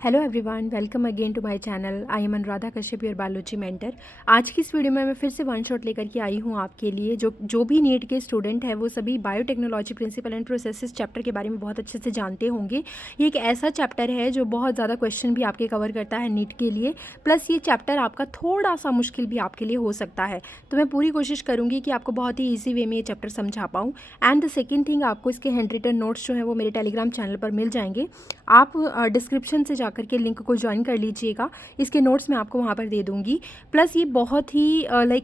Hello everyone, welcome again to my channel. I am Anuradha Kashyap, your biology mentor. आज की इस video में मैं फिर से वन शॉट लेकर के आई हूँ आपके लिए। जो भी नीट के स्टूडेंट है वो सभी biotechnology principle and processes chapter के बारे में बहुत अच्छे से जानते होंगे। ये एक ऐसा चैप्टर है जो बहुत ज़्यादा क्वेश्चन भी आपके कवर करता है नीट के लिए, प्लस ये चैप्टर आपका थोड़ा सा मुश्किल भी आपके लिए हो सकता है। तो मैं पूरी कोशिश करूँगी कि आपको बहुत ही ईजी वे में ये चैप्टर समझा पाऊँ। एंड द सेकेंड थिंग, आपको इसके हैंड रिटन नोट्स जो है वो मेरे टेलीग्राम चैनल पर मिल जाएंगे। आप डिस्क्रिप्शन से जाकर के लिंक को ज्वाइन कर लीजिएगा। इसके नोट्स मैं आपको वहाँ पर दे दूँगी। प्लस ये बहुत ही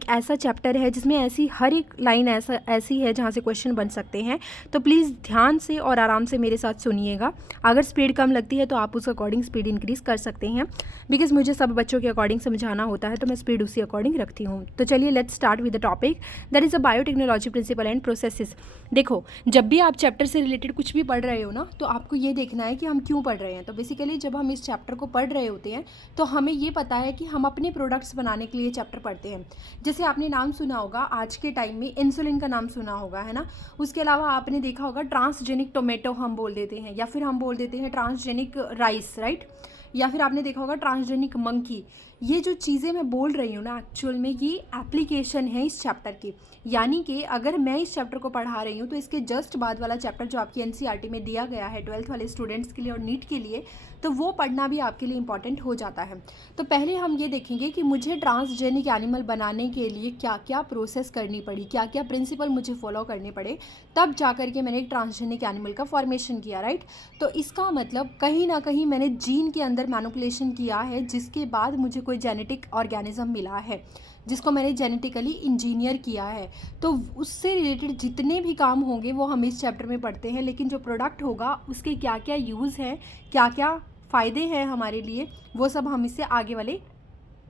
ऐसा चैप्टर है जिसमें ऐसी हर एक लाइन ऐसी है जहाँ से क्वेश्चन बन सकते हैं। तो प्लीज़ ध्यान से और आराम से मेरे साथ सुनिएगा। अगर स्पीड कम लगती है तो आप उस अकॉर्डिंग स्पीड इंक्रीज़ कर सकते हैं, बिकॉज मुझे सब बच्चों के अकॉर्डिंग समझाना होता है, तो मैं स्पीड उसी अकॉर्डिंग रखती हूँ। तो चलिए let's start with the topic, that is a biotechnology principle and processes. देखो, जब भी आप चैप्टर से रिलेटेड कुछ भी पढ़ रहे हो ना, तो आपको ये देखना है कि हम क्यों पढ़ रहे हैं। तो बेसिकली जब हम इस चैप्टर को पढ़ रहे होते हैं तो हमें ये पता है कि हम अपने प्रोडक्ट्स बनाने के लिए चैप्टर पढ़ते हैं। जैसे आपने नाम सुना होगा, आज के टाइम में इंसुलिन का नाम सुना होगा, है ना। उसके अलावा आपने देखा होगा ट्रांसजेनिक टोमेटो हम बोल देते हैं, या फिर हम बोल देते हैं ट्रांसजेनिक राइस, राइट। या फिर आपने देखा होगा ट्रांसजेनिक मंकी। ये जो चीज़ें मैं बोल रही हूँ ना, एक्चुअल में ये एप्लीकेशन है इस चैप्टर की। यानी कि अगर मैं इस चैप्टर को पढ़ा रही हूँ तो इसके जस्ट बाद वाला चैप्टर जो आपकी एनसीईआरटी में दिया गया है 12th वाले स्टूडेंट्स के लिए और नीट के लिए, तो वो पढ़ना भी आपके लिए इंपॉर्टेंट हो जाता है। तो पहले हम ये देखेंगे कि मुझे ट्रांसजेनिक एनिमल बनाने के लिए क्या क्या प्रोसेस करनी पड़ी, क्या क्या प्रिंसिपल मुझे फॉलो करने पड़े, तब जा कर के मैंने एक ट्रांसजेनिक एनिमल का फॉर्मेशन किया, राइट। तो इसका मतलब कहीं ना कहीं मैंने जीन के अंदर मैनिपुलेशन किया है, जिसके बाद मुझे कोई जेनेटिक ऑर्गेनिज्म मिला है, जिसको मैंने जेनेटिकली इंजीनियर किया है। तो उससे रिलेटेड जितने भी काम होंगे वो हम इस चैप्टर में पढ़ते हैं, लेकिन जो प्रोडक्ट होगा उसके क्या क्या यूज़ है, क्या क्या फ़ायदे हैं हमारे लिए, वो सब हम इससे आगे वाले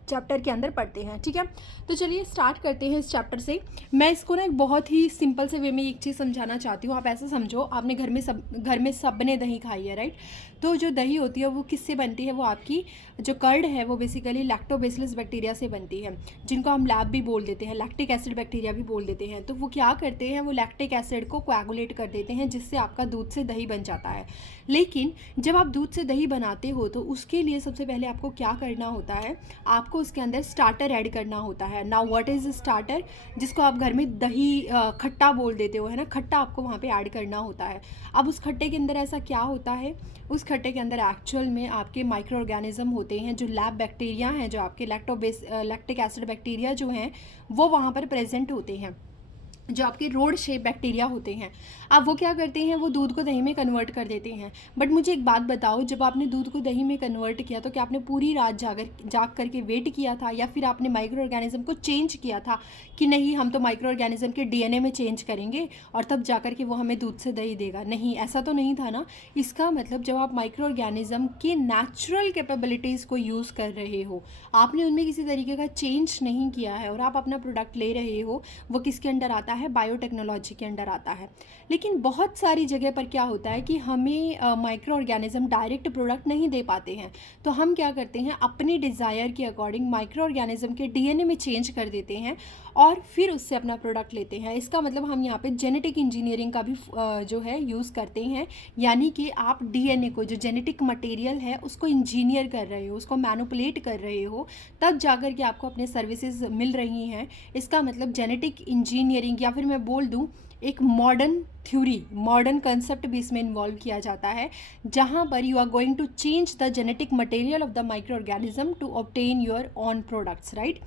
चैप्टर के अंदर पढ़ते हैं, ठीक है। तो चलिए स्टार्ट करते हैं इस चैप्टर से। मैं इसको ना एक बहुत ही सिंपल से वे में एक चीज़ समझाना चाहती हूँ। आप ऐसा समझो, आपने घर में सब ने दही खाई है, राइट। तो जो दही होती है वो किससे बनती है, वो आपकी जो कर्ड है वो बेसिकली लैक्टोबैसिलस बैक्टीरिया से बनती है, जिनको हम लैब भी बोल देते हैं, लैक्टिक एसिड बैक्टीरिया भी बोल देते हैं। तो वो क्या करते हैं, वो लैक्टिक एसिड को कोएगुलेट कर देते हैं, जिससे आपका दूध से दही बन जाता है। लेकिन जब आप दूध से दही बनाते हो तो उसके लिए सबसे पहले आपको क्या करना होता है, आपको उसके अंदर स्टार्टर ऐड करना होता है। नाउ व्हाट इज़ स्टार्टर, जिसको आप घर में दही खट्टा बोल देते हो, है ना। खट्टा आपको वहाँ पे ऐड करना होता है। अब उस खट्टे के अंदर ऐसा क्या होता है, उस खट्टे के अंदर एक्चुअल में आपके माइक्रो ऑर्गेनिज्म होते हैं, जो लैब बैक्टीरिया हैं, जो आपके लैक्टिक एसिड बैक्टीरिया जो हैं वो वहाँ पर प्रेजेंट होते हैं, जो आपके रोड शेप बैक्टीरिया होते हैं। अब वो क्या करते हैं, वो दूध को दही में कन्वर्ट कर देते हैं। बट मुझे एक बात बताओ, जब आपने दूध को दही में कन्वर्ट किया तो क्या आपने पूरी रात जाग करके वेट किया था, या फिर आपने माइक्रो ऑर्गेनिज्म को चेंज किया था कि नहीं हम तो माइक्रो ऑर्गेनिज्म के डीएनए में चेंज करेंगे और तब जा कर के वो हमें दूध से दही देगा? नहीं, ऐसा तो नहीं था ना। इसका मतलब जब आप माइक्रो ऑर्गेनिज्म की नेचुरल कैपेबिलिटीज़ को यूज़ कर रहे हो, आपने उनमें किसी तरीके का चेंज नहीं किया है और आप अपना प्रोडक्ट ले रहे हो, वो किसके अंडर आता है, बायोटेक्नोलॉजी के अंडर आता है। लेकिन बहुत सारी जगह पर क्या होता है कि हमें माइक्रो ऑर्गेनिज्म डायरेक्ट प्रोडक्ट नहीं दे पाते हैं, तो हम क्या करते हैं, अपने डिज़ायर के अकॉर्डिंग माइक्रो ऑर्गेनिज्म के डीएनए में चेंज कर देते हैं और फिर उससे अपना प्रोडक्ट लेते हैं। इसका मतलब हम यहाँ पे जेनेटिक इंजीनियरिंग का भी जो है यूज़ करते हैं। यानी कि आप डीएनए को, जो जेनेटिक मटेरियल है, उसको इंजीनियर कर रहे हो, उसको मैनिपुलेट कर रहे हो, तब जाकर के आपको अपने सर्विसेज मिल रही हैं। इसका मतलब जेनेटिक इंजीनियरिंग, या फिर मैं बोल दूँ एक मॉडर्न थ्योरी, मॉडर्न कंसेप्ट भी इसमें इन्वॉल्व किया जाता है, जहाँ पर you are going to change the genetic material of the microorganism to obtain your own products, right.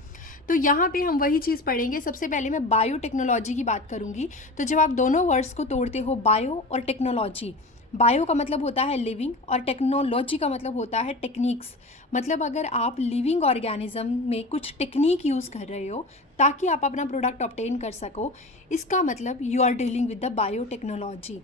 तो यहाँ पे हम वही चीज़ पढ़ेंगे। सबसे पहले मैं बायोटेक्नोलॉजी की बात करूँगी। तो जब आप दोनों वर्ड्स को तोड़ते हो, बायो और टेक्नोलॉजी, बायो का मतलब होता है लिविंग और टेक्नोलॉजी का मतलब होता है टेक्निक्स। मतलब अगर आप लिविंग ऑर्गेनिज्म में कुछ टेक्निक यूज़ कर रहे हो ताकि आप अपना प्रोडक्ट ऑब्टेन कर सको, इसका मतलब you are dealing with the biotechnology.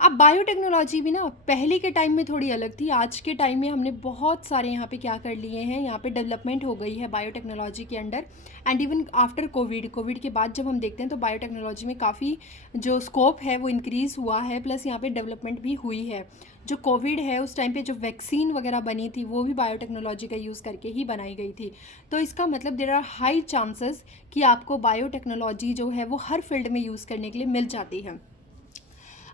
अब बायोटेक्नोलॉजी भी ना पहले के टाइम में थोड़ी अलग थी, आज के टाइम में हमने बहुत सारे यहाँ पे क्या कर लिए हैं, यहाँ पे डेवलपमेंट हो गई है बायोटेक्नोलॉजी के under. And even after Covid के बाद जब हम देखते हैं तो बायोटेक्नोलॉजी में काफ़ी जो स्कोप है वो इंक्रीज़ हुआ है, प्लस यहाँ पे डेवलपमेंट भी हुई है। जो कोविड है उस टाइम पे जो वैक्सीन वगैरह बनी थी वो भी बायोटेक्नोलॉजी का यूज़ करके ही बनाई गई थी। तो इसका मतलब देयर आर हाई चांसेस कि आपको बायोटेक्नोलॉजी जो है वो हर फील्ड में यूज़ करने के लिए मिल जाती है।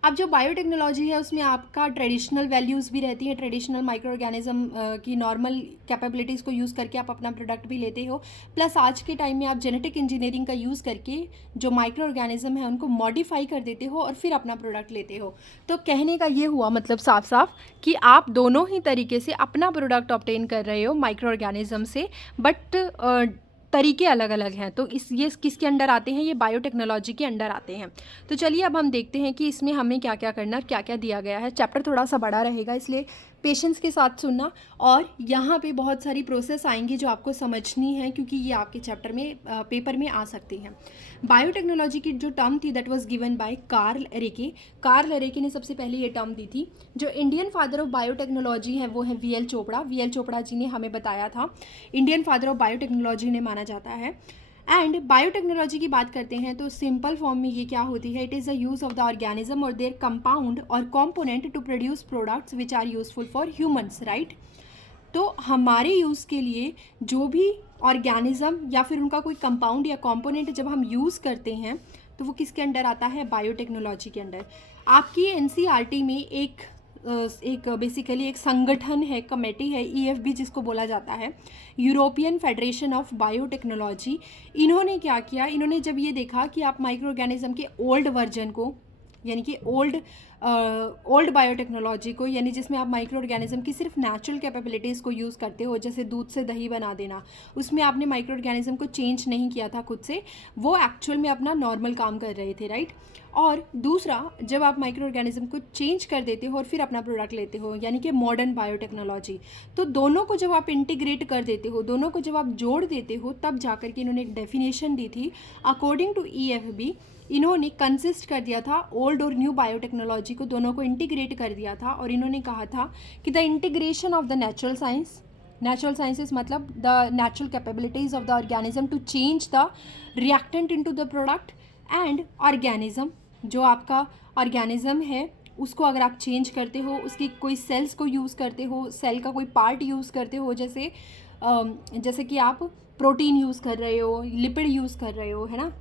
अब जो बायोटेक्नोलॉजी है उसमें आपका ट्रेडिशनल वैल्यूज़ भी रहती हैं, ट्रेडिशनल माइक्रो ऑर्गेनिज्म की नॉर्मल कैपेबिलिटीज़ को यूज़ करके आप अपना प्रोडक्ट भी लेते हो, प्लस आज के टाइम में आप जेनेटिक इंजीनियरिंग का यूज़ करके जो माइक्रो ऑर्गेनिज्म है उनको मॉडिफाई कर देते हो और फिर अपना प्रोडक्ट लेते हो। तो कहने का ये हुआ मतलब साफ साफ कि आप दोनों ही तरीके से अपना प्रोडक्ट ऑब्टेन कर रहे हो माइक्रो ऑर्गेनिज्म से, बट तरीके अलग अलग हैं। तो ये किसके अंडर आते हैं? ये बायोटेक्नोलॉजी के अंडर आते हैं। तो चलिए अब हम देखते हैं कि इसमें हमें क्या क्या करना, क्या क्या दिया गया है। चैप्टर थोड़ा सा बड़ा रहेगा, इसलिए पेशेंस के साथ सुनना। और यहाँ पे बहुत सारी प्रोसेस आएंगी जो आपको समझनी है, क्योंकि ये आपके चैप्टर में पेपर में आ सकती हैं। बायोटेक्नोलॉजी की जो टर्म थी that was given by Karl Ereky. Karl Ereky ने सबसे पहले ये टर्म दी थी। जो इंडियन फादर ऑफ बायोटेक्नोलॉजी है वो है वीएल चोपड़ा। वीएल चोपड़ा जी ने हमें बताया था, इंडियन फादर ऑफ बायोटेक्नोलॉजी ने माना जाता है। एंड बायोटेक्नोलॉजी की बात करते हैं तो सिंपल फॉर्म में ये क्या होती है? It is the use of the organism और देयर कंपाउंड और component to produce products which are useful for humans, right. तो हमारे यूज़ के लिए जो भी ऑर्गेनिज्म या फिर उनका कोई कंपाउंड या कंपोनेंट जब हम यूज़ करते हैं तो वो किसके अंडर आता है? बायोटेक्नोलॉजी के अंडर। आपकी एनसीईआरटी में एक बेसिकली एक संगठन है, कमेटी है, ईएफबी जिसको बोला जाता है, यूरोपियन फेडरेशन ऑफ बायोटेक्नोलॉजी। इन्होंने क्या किया? इन्होंने जब ये देखा कि आप माइक्रो ऑर्गेनिज्म के ओल्ड वर्जन को, यानी कि ओल्ड बायोटेक्नोलॉजी को, यानी जिसमें आप माइक्रो ऑर्गेनिज्म की सिर्फ नेचुरल कैपेबिलिटीज़ को यूज़ करते हो, जैसे दूध से दही बना देना, उसमें आपने माइक्रो ऑर्गेनिज्म को चेंज नहीं किया था खुद से, वो एक्चुअल में अपना नॉर्मल काम कर रहे थे, राइट। और दूसरा, जब आप माइक्रो ऑर्गेनिज्म को चेंज कर देते हो और फिर अपना प्रोडक्ट लेते हो, यानी कि मॉडर्न बायोटेक्नोलॉजी, तो दोनों को जब आप इंटीग्रेट कर देते हो, दोनों को जब आप जोड़ देते हो, तब जाकर के इन्होंने एक डेफिनेशन दी थी। अकॉर्डिंग टू ईएफबी इन्होंने कंसिस्ट कर दिया था ओल्ड और न्यू बायोटेक्नोलॉजी को, दोनों को इंटीग्रेट कर दिया था। और इन्होंने कहा था कि the integration of the natural sciences मतलब the natural capabilities of the organism to change the reactant into the product and organism, जो आपका ऑर्गेनिज्म है उसको अगर आप चेंज करते हो, उसकी कोई सेल्स को यूज़ करते हो, सेल का कोई पार्ट यूज़ करते हो, जैसे कि आप प्रोटीन यूज़ कर रहे हो, लिपिड यूज़ कर रहे हो, है ना।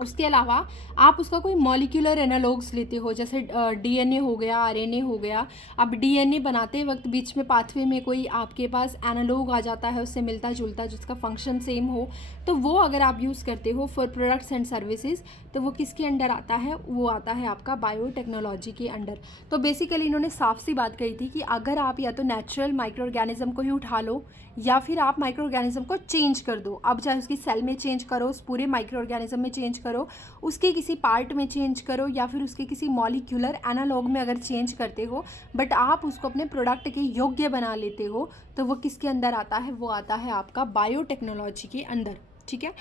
उसके अलावा आप उसका कोई मॉलिक्यूलर एनालॉग्स लेते हो, जैसे डीएनए हो गया, आरएनए हो गया। अब डीएनए बनाते वक्त बीच में पाथवे में कोई आपके पास एनालॉग आ जाता है उससे मिलता जुलता, जिसका फंक्शन सेम हो, तो वो अगर आप यूज़ करते हो फॉर प्रोडक्ट्स एंड सर्विसेज, तो वो किसके अंडर आता है? वो आता है आपका बायोटेक्नोलॉजी के अंडर। तो बेसिकली इन्होंने साफ सी बात कही थी कि अगर आप या तो नेचुरल माइक्रो ऑर्गेनिज्म को ही उठा लो या फिर आप माइक्रो ऑर्गेनिज्म को चेंज कर दो। अब चाहे उसकी सेल में चेंज करो, उस पूरे माइक्रो ऑर्गेनिज्म में चेंज करो, उसके किसी पार्ट में चेंज करो, या फिर उसके किसी मॉलिक्यूलर एनालॉग में अगर चेंज करते हो, बट आप उसको अपने प्रोडक्ट के योग्य बना लेते हो, तो वो किसके अंदर आता है? वो आता है आपका बायोटेक्नोलॉजी के अंदर, ठीक है।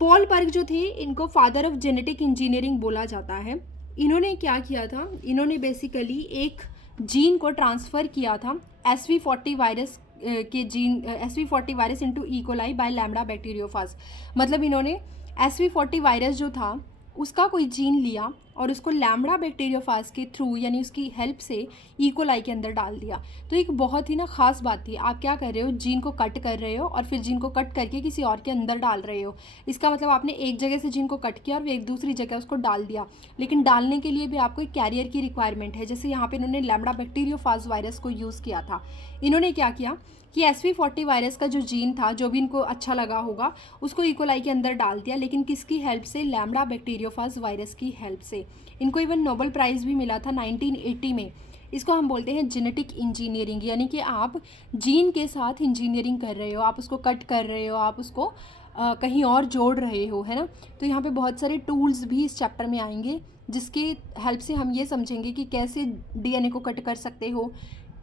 पॉल बर्ग जो थे, इनको फादर ऑफ जेनेटिक इंजीनियरिंग बोला जाता है। इन्होंने क्या किया था? इन्होंने बेसिकली एक जीन को ट्रांसफ़र किया था SV40 वायरस के gene, SV40 virus into E coli by lambda bacteriophage. मतलब इन्होंने SV40 वायरस जो था उसका कोई जीन लिया और उसको लैम्बडा बैक्टीरियोफाज के थ्रू, यानी उसकी हेल्प से ई कोलाई के अंदर डाल दिया। तो एक बहुत ही ना ख़ास बात थी। आप क्या कर रहे हो? जीन को कट कर रहे हो और फिर जीन को कट करके किसी और के अंदर डाल रहे हो। इसका मतलब आपने एक जगह से जीन को कट किया और एक दूसरी जगह उसको डाल दिया, लेकिन डालने के लिए भी आपको एक कैरियर की रिक्वायरमेंट है। जैसे यहाँ पे इन्होंने लैम्बडा बैक्टीरियोफाज वायरस को यूज़ किया था। इन्होंने क्या किया कि SV40 वायरस का जो जीन था, जो भी इनको अच्छा लगा होगा, उसको ई कोलाई के अंदर डाल दिया, लेकिन किसकी हेल्प से? लैम्बडा बैक्टीरियोफाज वायरस की हेल्प से। इनको इवन नोबेल प्राइज़ भी मिला था 1980 में। इसको हम बोलते हैं जेनेटिक इंजीनियरिंग, यानी कि आप जीन के साथ इंजीनियरिंग कर रहे हो, आप उसको कट कर रहे हो, आप उसको कहीं और जोड़ रहे हो, है ना। तो यहाँ पे बहुत सारे टूल्स भी इस चैप्टर में आएंगे, जिसकी हेल्प से हम ये समझेंगे कि कैसे डीएनए को कट कर सकते हो,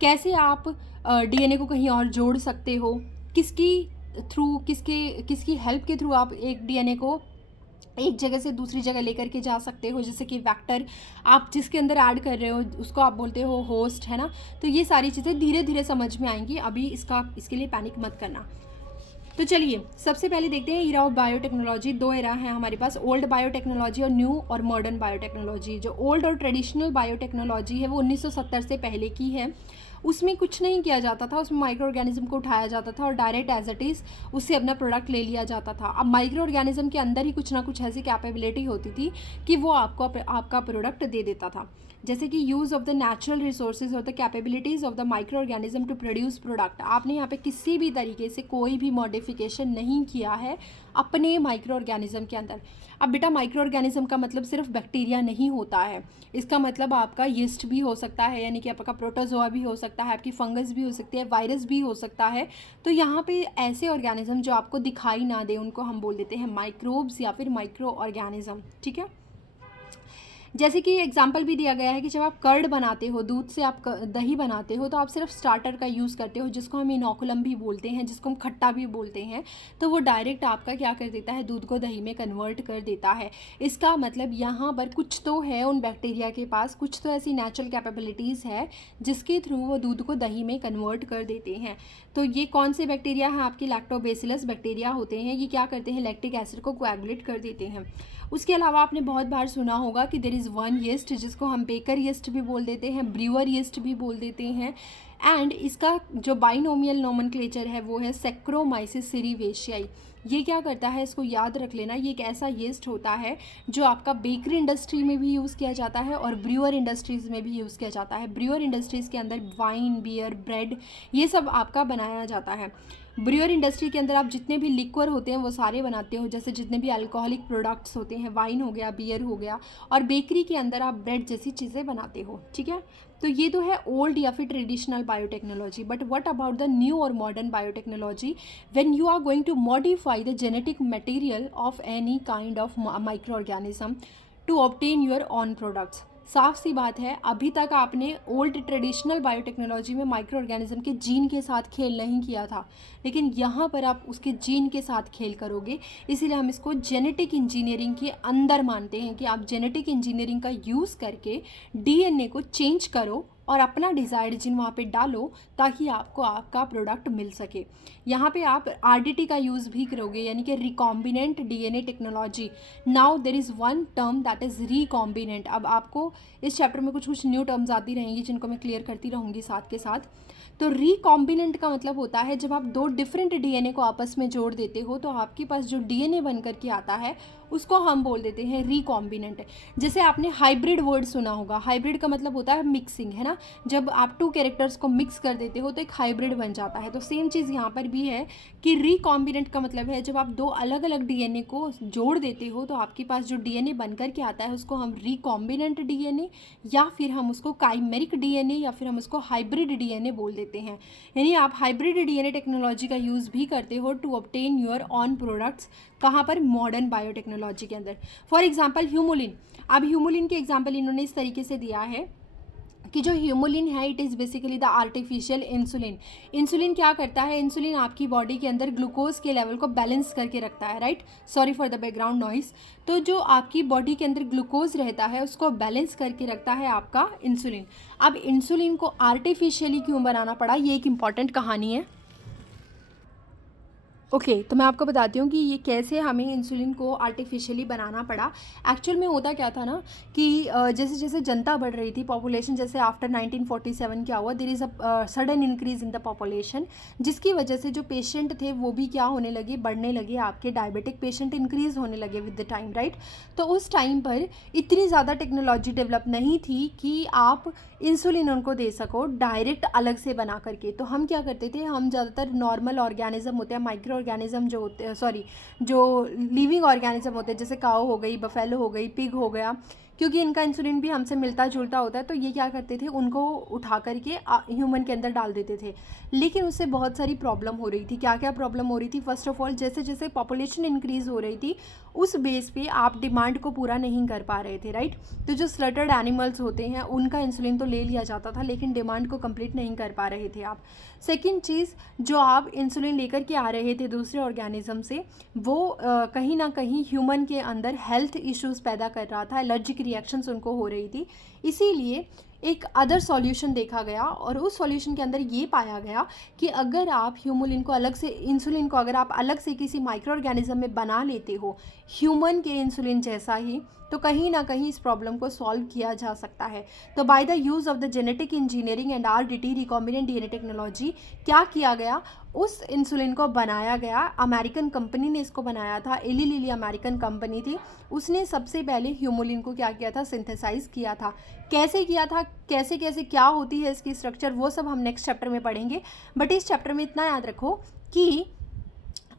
कैसे आप डीएनए को कहीं और जोड़ सकते हो, किसकी हेल्प के थ्रू आप एक डीएनए को एक जगह से दूसरी जगह लेकर के जा सकते हो। जैसे कि वेक्टर आप जिसके अंदर ऐड कर रहे हो उसको आप बोलते हो होस्ट, है ना। तो ये सारी चीज़ें धीरे धीरे समझ में आएंगी, अभी इसके लिए पैनिक मत करना। तो चलिए सबसे पहले देखते हैं एरा ऑफ बायोटेक्नोलॉजी। दो एरा हैं हमारे पास, ओल्ड बायोटेक्नोलॉजी और न्यू और मॉडर्न बायोटेक्नोलॉजी। जो ओल्ड और ट्रेडिशनल बायोटेक्नोलॉजी है वो 1970 से पहले की है। उसमें कुछ नहीं किया जाता था, उसमें माइक्रो ऑर्गेनिज्म को उठाया जाता था और डायरेक्ट एज इट इज़ उससे अपना प्रोडक्ट ले लिया जाता था। अब माइक्रो ऑर्गेनिज्म के अंदर ही कुछ ना कुछ ऐसी कैपेबिलिटी होती थी कि वो आपको आपका प्रोडक्ट दे देता था। जैसे कि use of the natural resources और the capabilities of the microorganism to produce product. आपने यहाँ पे किसी भी तरीके से कोई भी मॉडिफिकेशन नहीं किया है अपने माइक्रो ऑर्गेनिज्म के अंदर। अब बेटा माइक्रो ऑर्गेनिज्म का मतलब सिर्फ बैक्टीरिया नहीं होता है, इसका मतलब आपका यीस्ट भी हो सकता है, यानी कि आपका प्रोटोजोआ भी हो सकता है, आपकी फंगस भी हो सकती है, वायरस भी हो सकता है। तो यहाँ पे ऐसे ऑर्गेनिज्म जो आपको दिखाई ना दे उनको हम बोल देते हैं माइक्रोब्स या फिर माइक्रो ऑर्गेनिज्म। ठीक है, जैसे कि एग्जाम्पल भी दिया गया है कि जब आप कर्ड बनाते हो, दूध से आप दही बनाते हो, तो आप सिर्फ स्टार्टर का यूज़ करते हो, जिसको हम इनोकुलम भी बोलते हैं, जिसको हम खट्टा भी बोलते हैं। तो वो डायरेक्ट आपका क्या कर देता है, दूध को दही में कन्वर्ट कर देता है। इसका मतलब यहाँ पर कुछ तो है उन बैक्टीरिया के पास, कुछ तो ऐसी नेचुरल कैपेबिलिटीज़ है जिसके थ्रू वो दूध को दही में कन्वर्ट कर देते हैं। तो ये कौन से बैक्टीरिया हैं, आपके लैक्टोबैसिलस बैक्टीरिया होते हैं। ये क्या करते हैं, लैक्टिक एसिड को कोएगुलेट कर देते हैं। उसके अलावा आपने बहुत बार सुना होगा कि देयर इज़ वन यीस्ट, जिसको हम बेकर यीस्ट भी बोल देते हैं, ब्रूअर यीस्ट भी बोल देते हैं। एंड इसका जो बाइनोमियल नोमेनक्लेचर है वो है सैक्रोमाइसिस सेरिवेशियाई। ये क्या करता है, इसको याद रख लेना, ये एक ऐसा यीस्ट होता है जो आपका बेकरी इंडस्ट्री में भी यूज़ किया जाता है और ब्रूअर इंडस्ट्रीज़ में भी यूज़ किया जाता है। ब्रूअर इंडस्ट्रीज़ के अंदर वाइन, बियर, ब्रेड ये सब आपका बनाया जाता है। ब्रूअर इंडस्ट्री के अंदर आप जितने भी लिक्वर होते हैं वो सारे बनाते हो, जैसे जितने भी अल्कोहलिक प्रोडक्ट्स होते हैं, वाइन हो गया, बियर हो गया, और बेकरी के अंदर आप ब्रेड जैसी चीज़ें बनाते हो। ठीक है, तो ये तो है ओल्ड या फिर traditional biotechnology. But what about the new और modern biotechnology, when you are going to modify the genetic material of any kind of microorganism to obtain your own products. साफ सी बात है, अभी तक आपने ओल्ड ट्रेडिशनल बायोटेक्नोलॉजी में microorganism के जीन के साथ खेल नहीं किया था, लेकिन यहाँ पर आप उसके जीन के साथ खेल करोगे। इसीलिए हम इसको जेनेटिक इंजीनियरिंग के अंदर मानते हैं कि आप जेनेटिक इंजीनियरिंग का यूज़ करके डीएनए को चेंज करो और अपना डिज़ायर्ड जीन वहाँ पे डालो ताकि आपको आपका प्रोडक्ट मिल सके। यहाँ पे आप आरडीटी का यूज़ भी करोगे, यानी कि recombinant DNA technology. Now there is one term that is recombinant. अब आपको इस चैप्टर में कुछ नियू टर्म्स आती रहेंगी जिनको मैं क्लियर करती रहूँगी साथ के साथ। तो रिकॉम्बिनेंट का मतलब होता है जब आप दो डिफरेंट डीएनए को आपस में जोड़ देते हो तो आपके पास जो डीएनए बन कर के आता है उसको हम बोल देते हैं रिकॉम्बिनेंट। जैसे आपने हाइब्रिड वर्ड सुना होगा, हाइब्रिड का मतलब होता है मिक्सिंग, है ना। जब आप टू कैरेक्टर्स को मिक्स कर देते हो तो एक हाइब्रिड बन जाता है। तो सेम चीज़ यहाँ पर भी है कि रिकॉम्बिनेंट का मतलब है जब आप दो अलग अलग डीएनए को जोड़ देते हो तो आपके पास जो डीएनए बन कर के आता है उसको हम रिकॉम्बिनेंट डीएनए या फिर हम उसको काइमेरिक डीएनए या फिर हम उसको हाइब्रिड डीएनए बोल देते हैं। यानी आप हाइब्रिड डीएनए टेक्नोलॉजी का यूज़ भी करते हो to obtain your own products. कहाँ पर, मॉडर्न बायोटेक्नोलॉजी के अंदर। For example humulin. अब ह्यूमुलिन के एग्जांपल इन्होंने इस तरीके से दिया है कि जो ह्यूमुलिन है it is basically the artificial insulin. Insulin क्या करता है, इंसुलिन आपकी बॉडी के अंदर ग्लूकोज के लेवल को बैलेंस करके रखता है, right. Sorry for the background noise. तो जो आपकी बॉडी के अंदर ग्लूकोज रहता है उसको बैलेंस करके रखता है आपका इंसुलिन। अब इंसुलिन को आर्टिफिशियली क्यों बनाना पड़ा, ये एक इम्पॉर्टेंट कहानी है। ओके तो मैं आपको बताती हूँ कि ये कैसे हमें इंसुलिन को आर्टिफिशियली बनाना पड़ा। एक्चुअल में होता क्या था ना कि जैसे जैसे जनता बढ़ रही थी, पॉपुलेशन जैसे आफ्टर 1947 क्या हुआ, there is a sudden increase in the population, जिसकी वजह से जो पेशेंट थे वो भी क्या होने लगे, बढ़ने लगे। आपके डायबिटिक पेशेंट इंक्रीज़ होने लगे विद द टाइम, राइट। तो उस टाइम पर इतनी ज़्यादा टेक्नोलॉजी डेवलप नहीं थी कि आप इंसुलिन उनको दे सको डायरेक्ट अलग से बना करके। तो हम क्या करते थे, हम ज़्यादातर नॉर्मल ऑर्गेनिज्म होते हैं, माइक्रो ऑर्गेनिज्म जो होते हैं, सॉरी जो लिविंग ऑर्गेनिज्म होते हैं, जैसे काऊ हो गई, बफेलो हो गई, पिग हो गया, क्योंकि इनका इंसुलिन भी हमसे मिलता जुलता होता है। तो ये क्या करते थे, उनको उठा करके ह्यूमन के अंदर डाल देते थे। लेकिन उससे बहुत सारी प्रॉब्लम हो रही थी। क्या क्या प्रॉब्लम हो रही थी, फर्स्ट ऑफ ऑल जैसे जैसे पॉपुलेशन इंक्रीज़ हो रही थी उस बेस पे आप डिमांड को पूरा नहीं कर पा रहे थे, राइट। तो जो स्लॉटर्ड एनिमल्स होते हैं उनका इंसुलिन तो ले लिया जाता था लेकिन डिमांड को कंप्लीट नहीं कर पा रहे थे आप। सेकेंड चीज़, जो आप इंसुलिन लेकर के आ रहे थे दूसरे ऑर्गेनिज्म से, वो कहीं ना कहीं ह्यूमन के अंदर हेल्थ इश्यूज़ पैदा कर रहा था, एलर्जिक रिएक्शंस उनको हो रही थी। इसीलिए एक अदर सॉल्यूशन देखा गया और उस सॉल्यूशन के अंदर ये पाया गया कि अगर आप ह्यूमुलिन को अलग से, इंसुलिन को अगर आप अलग से किसी माइक्रो ऑर्गेनिज्म में बना लेते हो ह्यूमन के इंसुलिन जैसा ही, तो कहीं ना कहीं इस प्रॉब्लम को सॉल्व किया जा सकता है। तो by the use of the genetic engineering and RDT recombinant DNA technology क्या किया गया, उस इंसुलिन को बनाया गया। अमेरिकन कंपनी ने इसको बनाया था, एली लिली अमेरिकन कंपनी थी। उसने सबसे पहले ह्यूमुलिन को क्या किया था, सिंथेसाइज किया था। कैसे किया था, कैसे कैसे क्या होती है इसकी स्ट्रक्चर, वो सब हम नेक्स्ट चैप्टर में पढ़ेंगे। बट इस चैप्टर में इतना याद रखो कि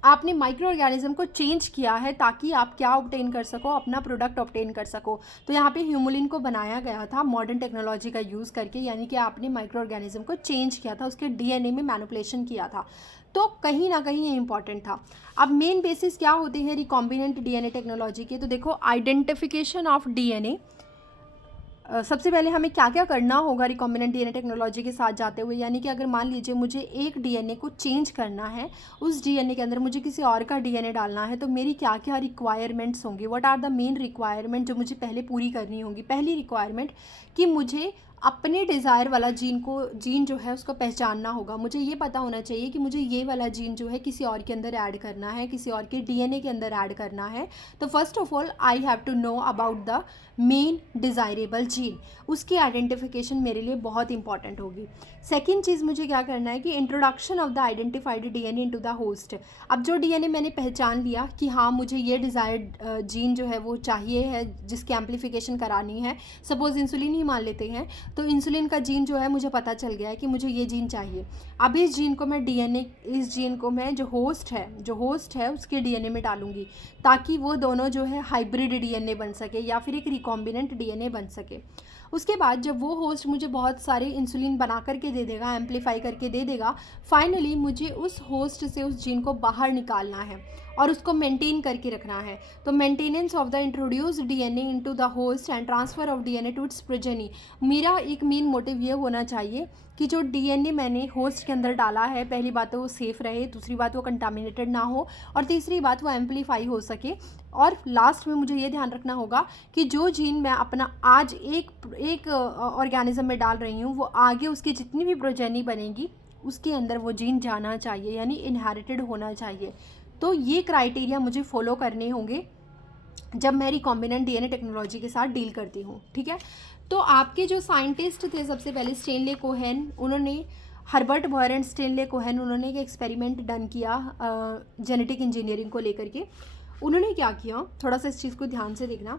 आपने माइक्रो ऑर्गेनिज्म को चेंज किया है ताकि आप क्या ऑब्टेन कर सको, अपना प्रोडक्ट ऑब्टेन कर सको। तो यहाँ पे ह्यूमुलिन को बनाया गया था मॉडर्न टेक्नोलॉजी का यूज़ करके, यानी कि आपने माइक्रो ऑर्गेनिज्म को चेंज किया था, उसके DNA में मैनिपुलेशन किया था। तो कहीं ना कहीं ये इंपॉर्टेंट था। अब मेन बेसिस क्या होते हैं रिकॉम्बिनेंट DNA टेक्नोलॉजी के, तो देखो आइडेंटिफिकेशन ऑफ DNA। सबसे पहले हमें क्या क्या करना होगा रिकॉम्बिनेंट DNA टेक्नोलॉजी के साथ जाते हुए, यानी कि अगर मान लीजिए मुझे एक DNA को चेंज करना है, उस DNA के अंदर मुझे किसी और का DNA डालना है, तो मेरी क्या क्या रिक्वायरमेंट्स होंगी, what are the main requirement जो मुझे पहले पूरी करनी होगी। पहली रिक्वायरमेंट कि मुझे अपने डिज़ायर वाला जीन जो है उसको पहचानना होगा। मुझे ये पता होना चाहिए कि मुझे ये वाला जीन जो है किसी और के अंदर ऐड करना है, किसी और के DNA के अंदर ऐड करना है। तो first of all I have to know about the main desirable gene, उसकी आइडेंटिफिकेशन मेरे लिए बहुत इंपॉर्टेंट होगी। सेकेंड चीज़ मुझे क्या करना है कि introduction of the identified DNA into the host. अब जो DNA मैंने पहचान लिया कि हाँ मुझे ये डिज़ायर्ड जीन जो है वो चाहिए है, जिसकी एम्प्लीफिकेशन करानी है, सपोज़ इंसुलिन ही मान लेते हैं, तो इंसुलिन का जीन जो है मुझे पता चल गया है कि मुझे ये जीन चाहिए। अब इस जीन को मैं इस जीन को मैं जो होस्ट है उसके DNA में डालूंगी, ताकि वो दोनों जो है हाइब्रिड DNA बन सके या फिर एक रिकॉम्बिनेंट DNA बन सके। उसके बाद जब वो होस्ट मुझे बहुत सारे इंसुलिन बना करके दे देगा, एम्पलीफाई करके दे देगा, फाइनली मुझे उस होस्ट से उस जीन को बाहर निकालना है और उसको मेंटेन करके रखना है। तो maintenance of the introduced DNA into the host and transfer of DNA to its progeny. मेरा एक मेन मोटिव ये होना चाहिए कि जो DNA मैंने होस्ट के अंदर डाला है, पहली बात तो वो सेफ़ रहे, दूसरी बात वो कंटामिनेटेड ना हो, और तीसरी बात वो एम्पलीफाई हो सके। और लास्ट में मुझे ये ध्यान रखना होगा कि जो जीन मैं अपना आज एक ऑर्गेनिज्म में डाल रही हूँ, वो आगे उसकी जितनी भी प्रोजेनी बनेगी उसके अंदर वो जीन जाना चाहिए, यानी इनहेरिटेड होना चाहिए। तो ये क्राइटेरिया मुझे फॉलो करने होंगे जब मैं रिकॉम्बिनेंट DNA टेक्नोलॉजी के साथ डील करती हूँ, ठीक है। तो आपके जो साइंटिस्ट थे सबसे पहले स्टेनले कोहेन, उन्होंने Herbert Boyer and Stanley Cohen, उन्होंने एक एक्सपेरिमेंट डन किया जेनेटिक इंजीनियरिंग को लेकर के। उन्होंने क्या किया, थोड़ा सा इस चीज़ को ध्यान से देखना।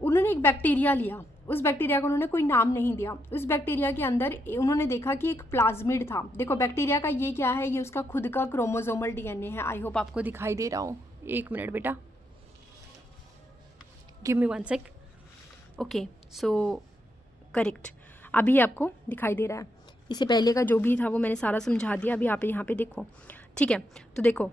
उन्होंने एक बैक्टीरिया लिया, उस बैक्टीरिया को उन्होंने कोई नाम नहीं दिया। उस बैक्टीरिया के अंदर उन्होंने देखा कि एक प्लाज्मिड था। देखो बैक्टीरिया का ये क्या है, ये उसका खुद का क्रोमोसोमल DNA है। आई होप आपको दिखाई दे रहा हो। एक मिनट बेटा, गिव मी 1 सेक। ओके, सो करेक्ट, अभी आपको दिखाई दे रहा है। इससे पहले का जो भी था वो मैंने सारा समझा दिया, अभी आप यहाँ पे देखो, ठीक है। तो देखो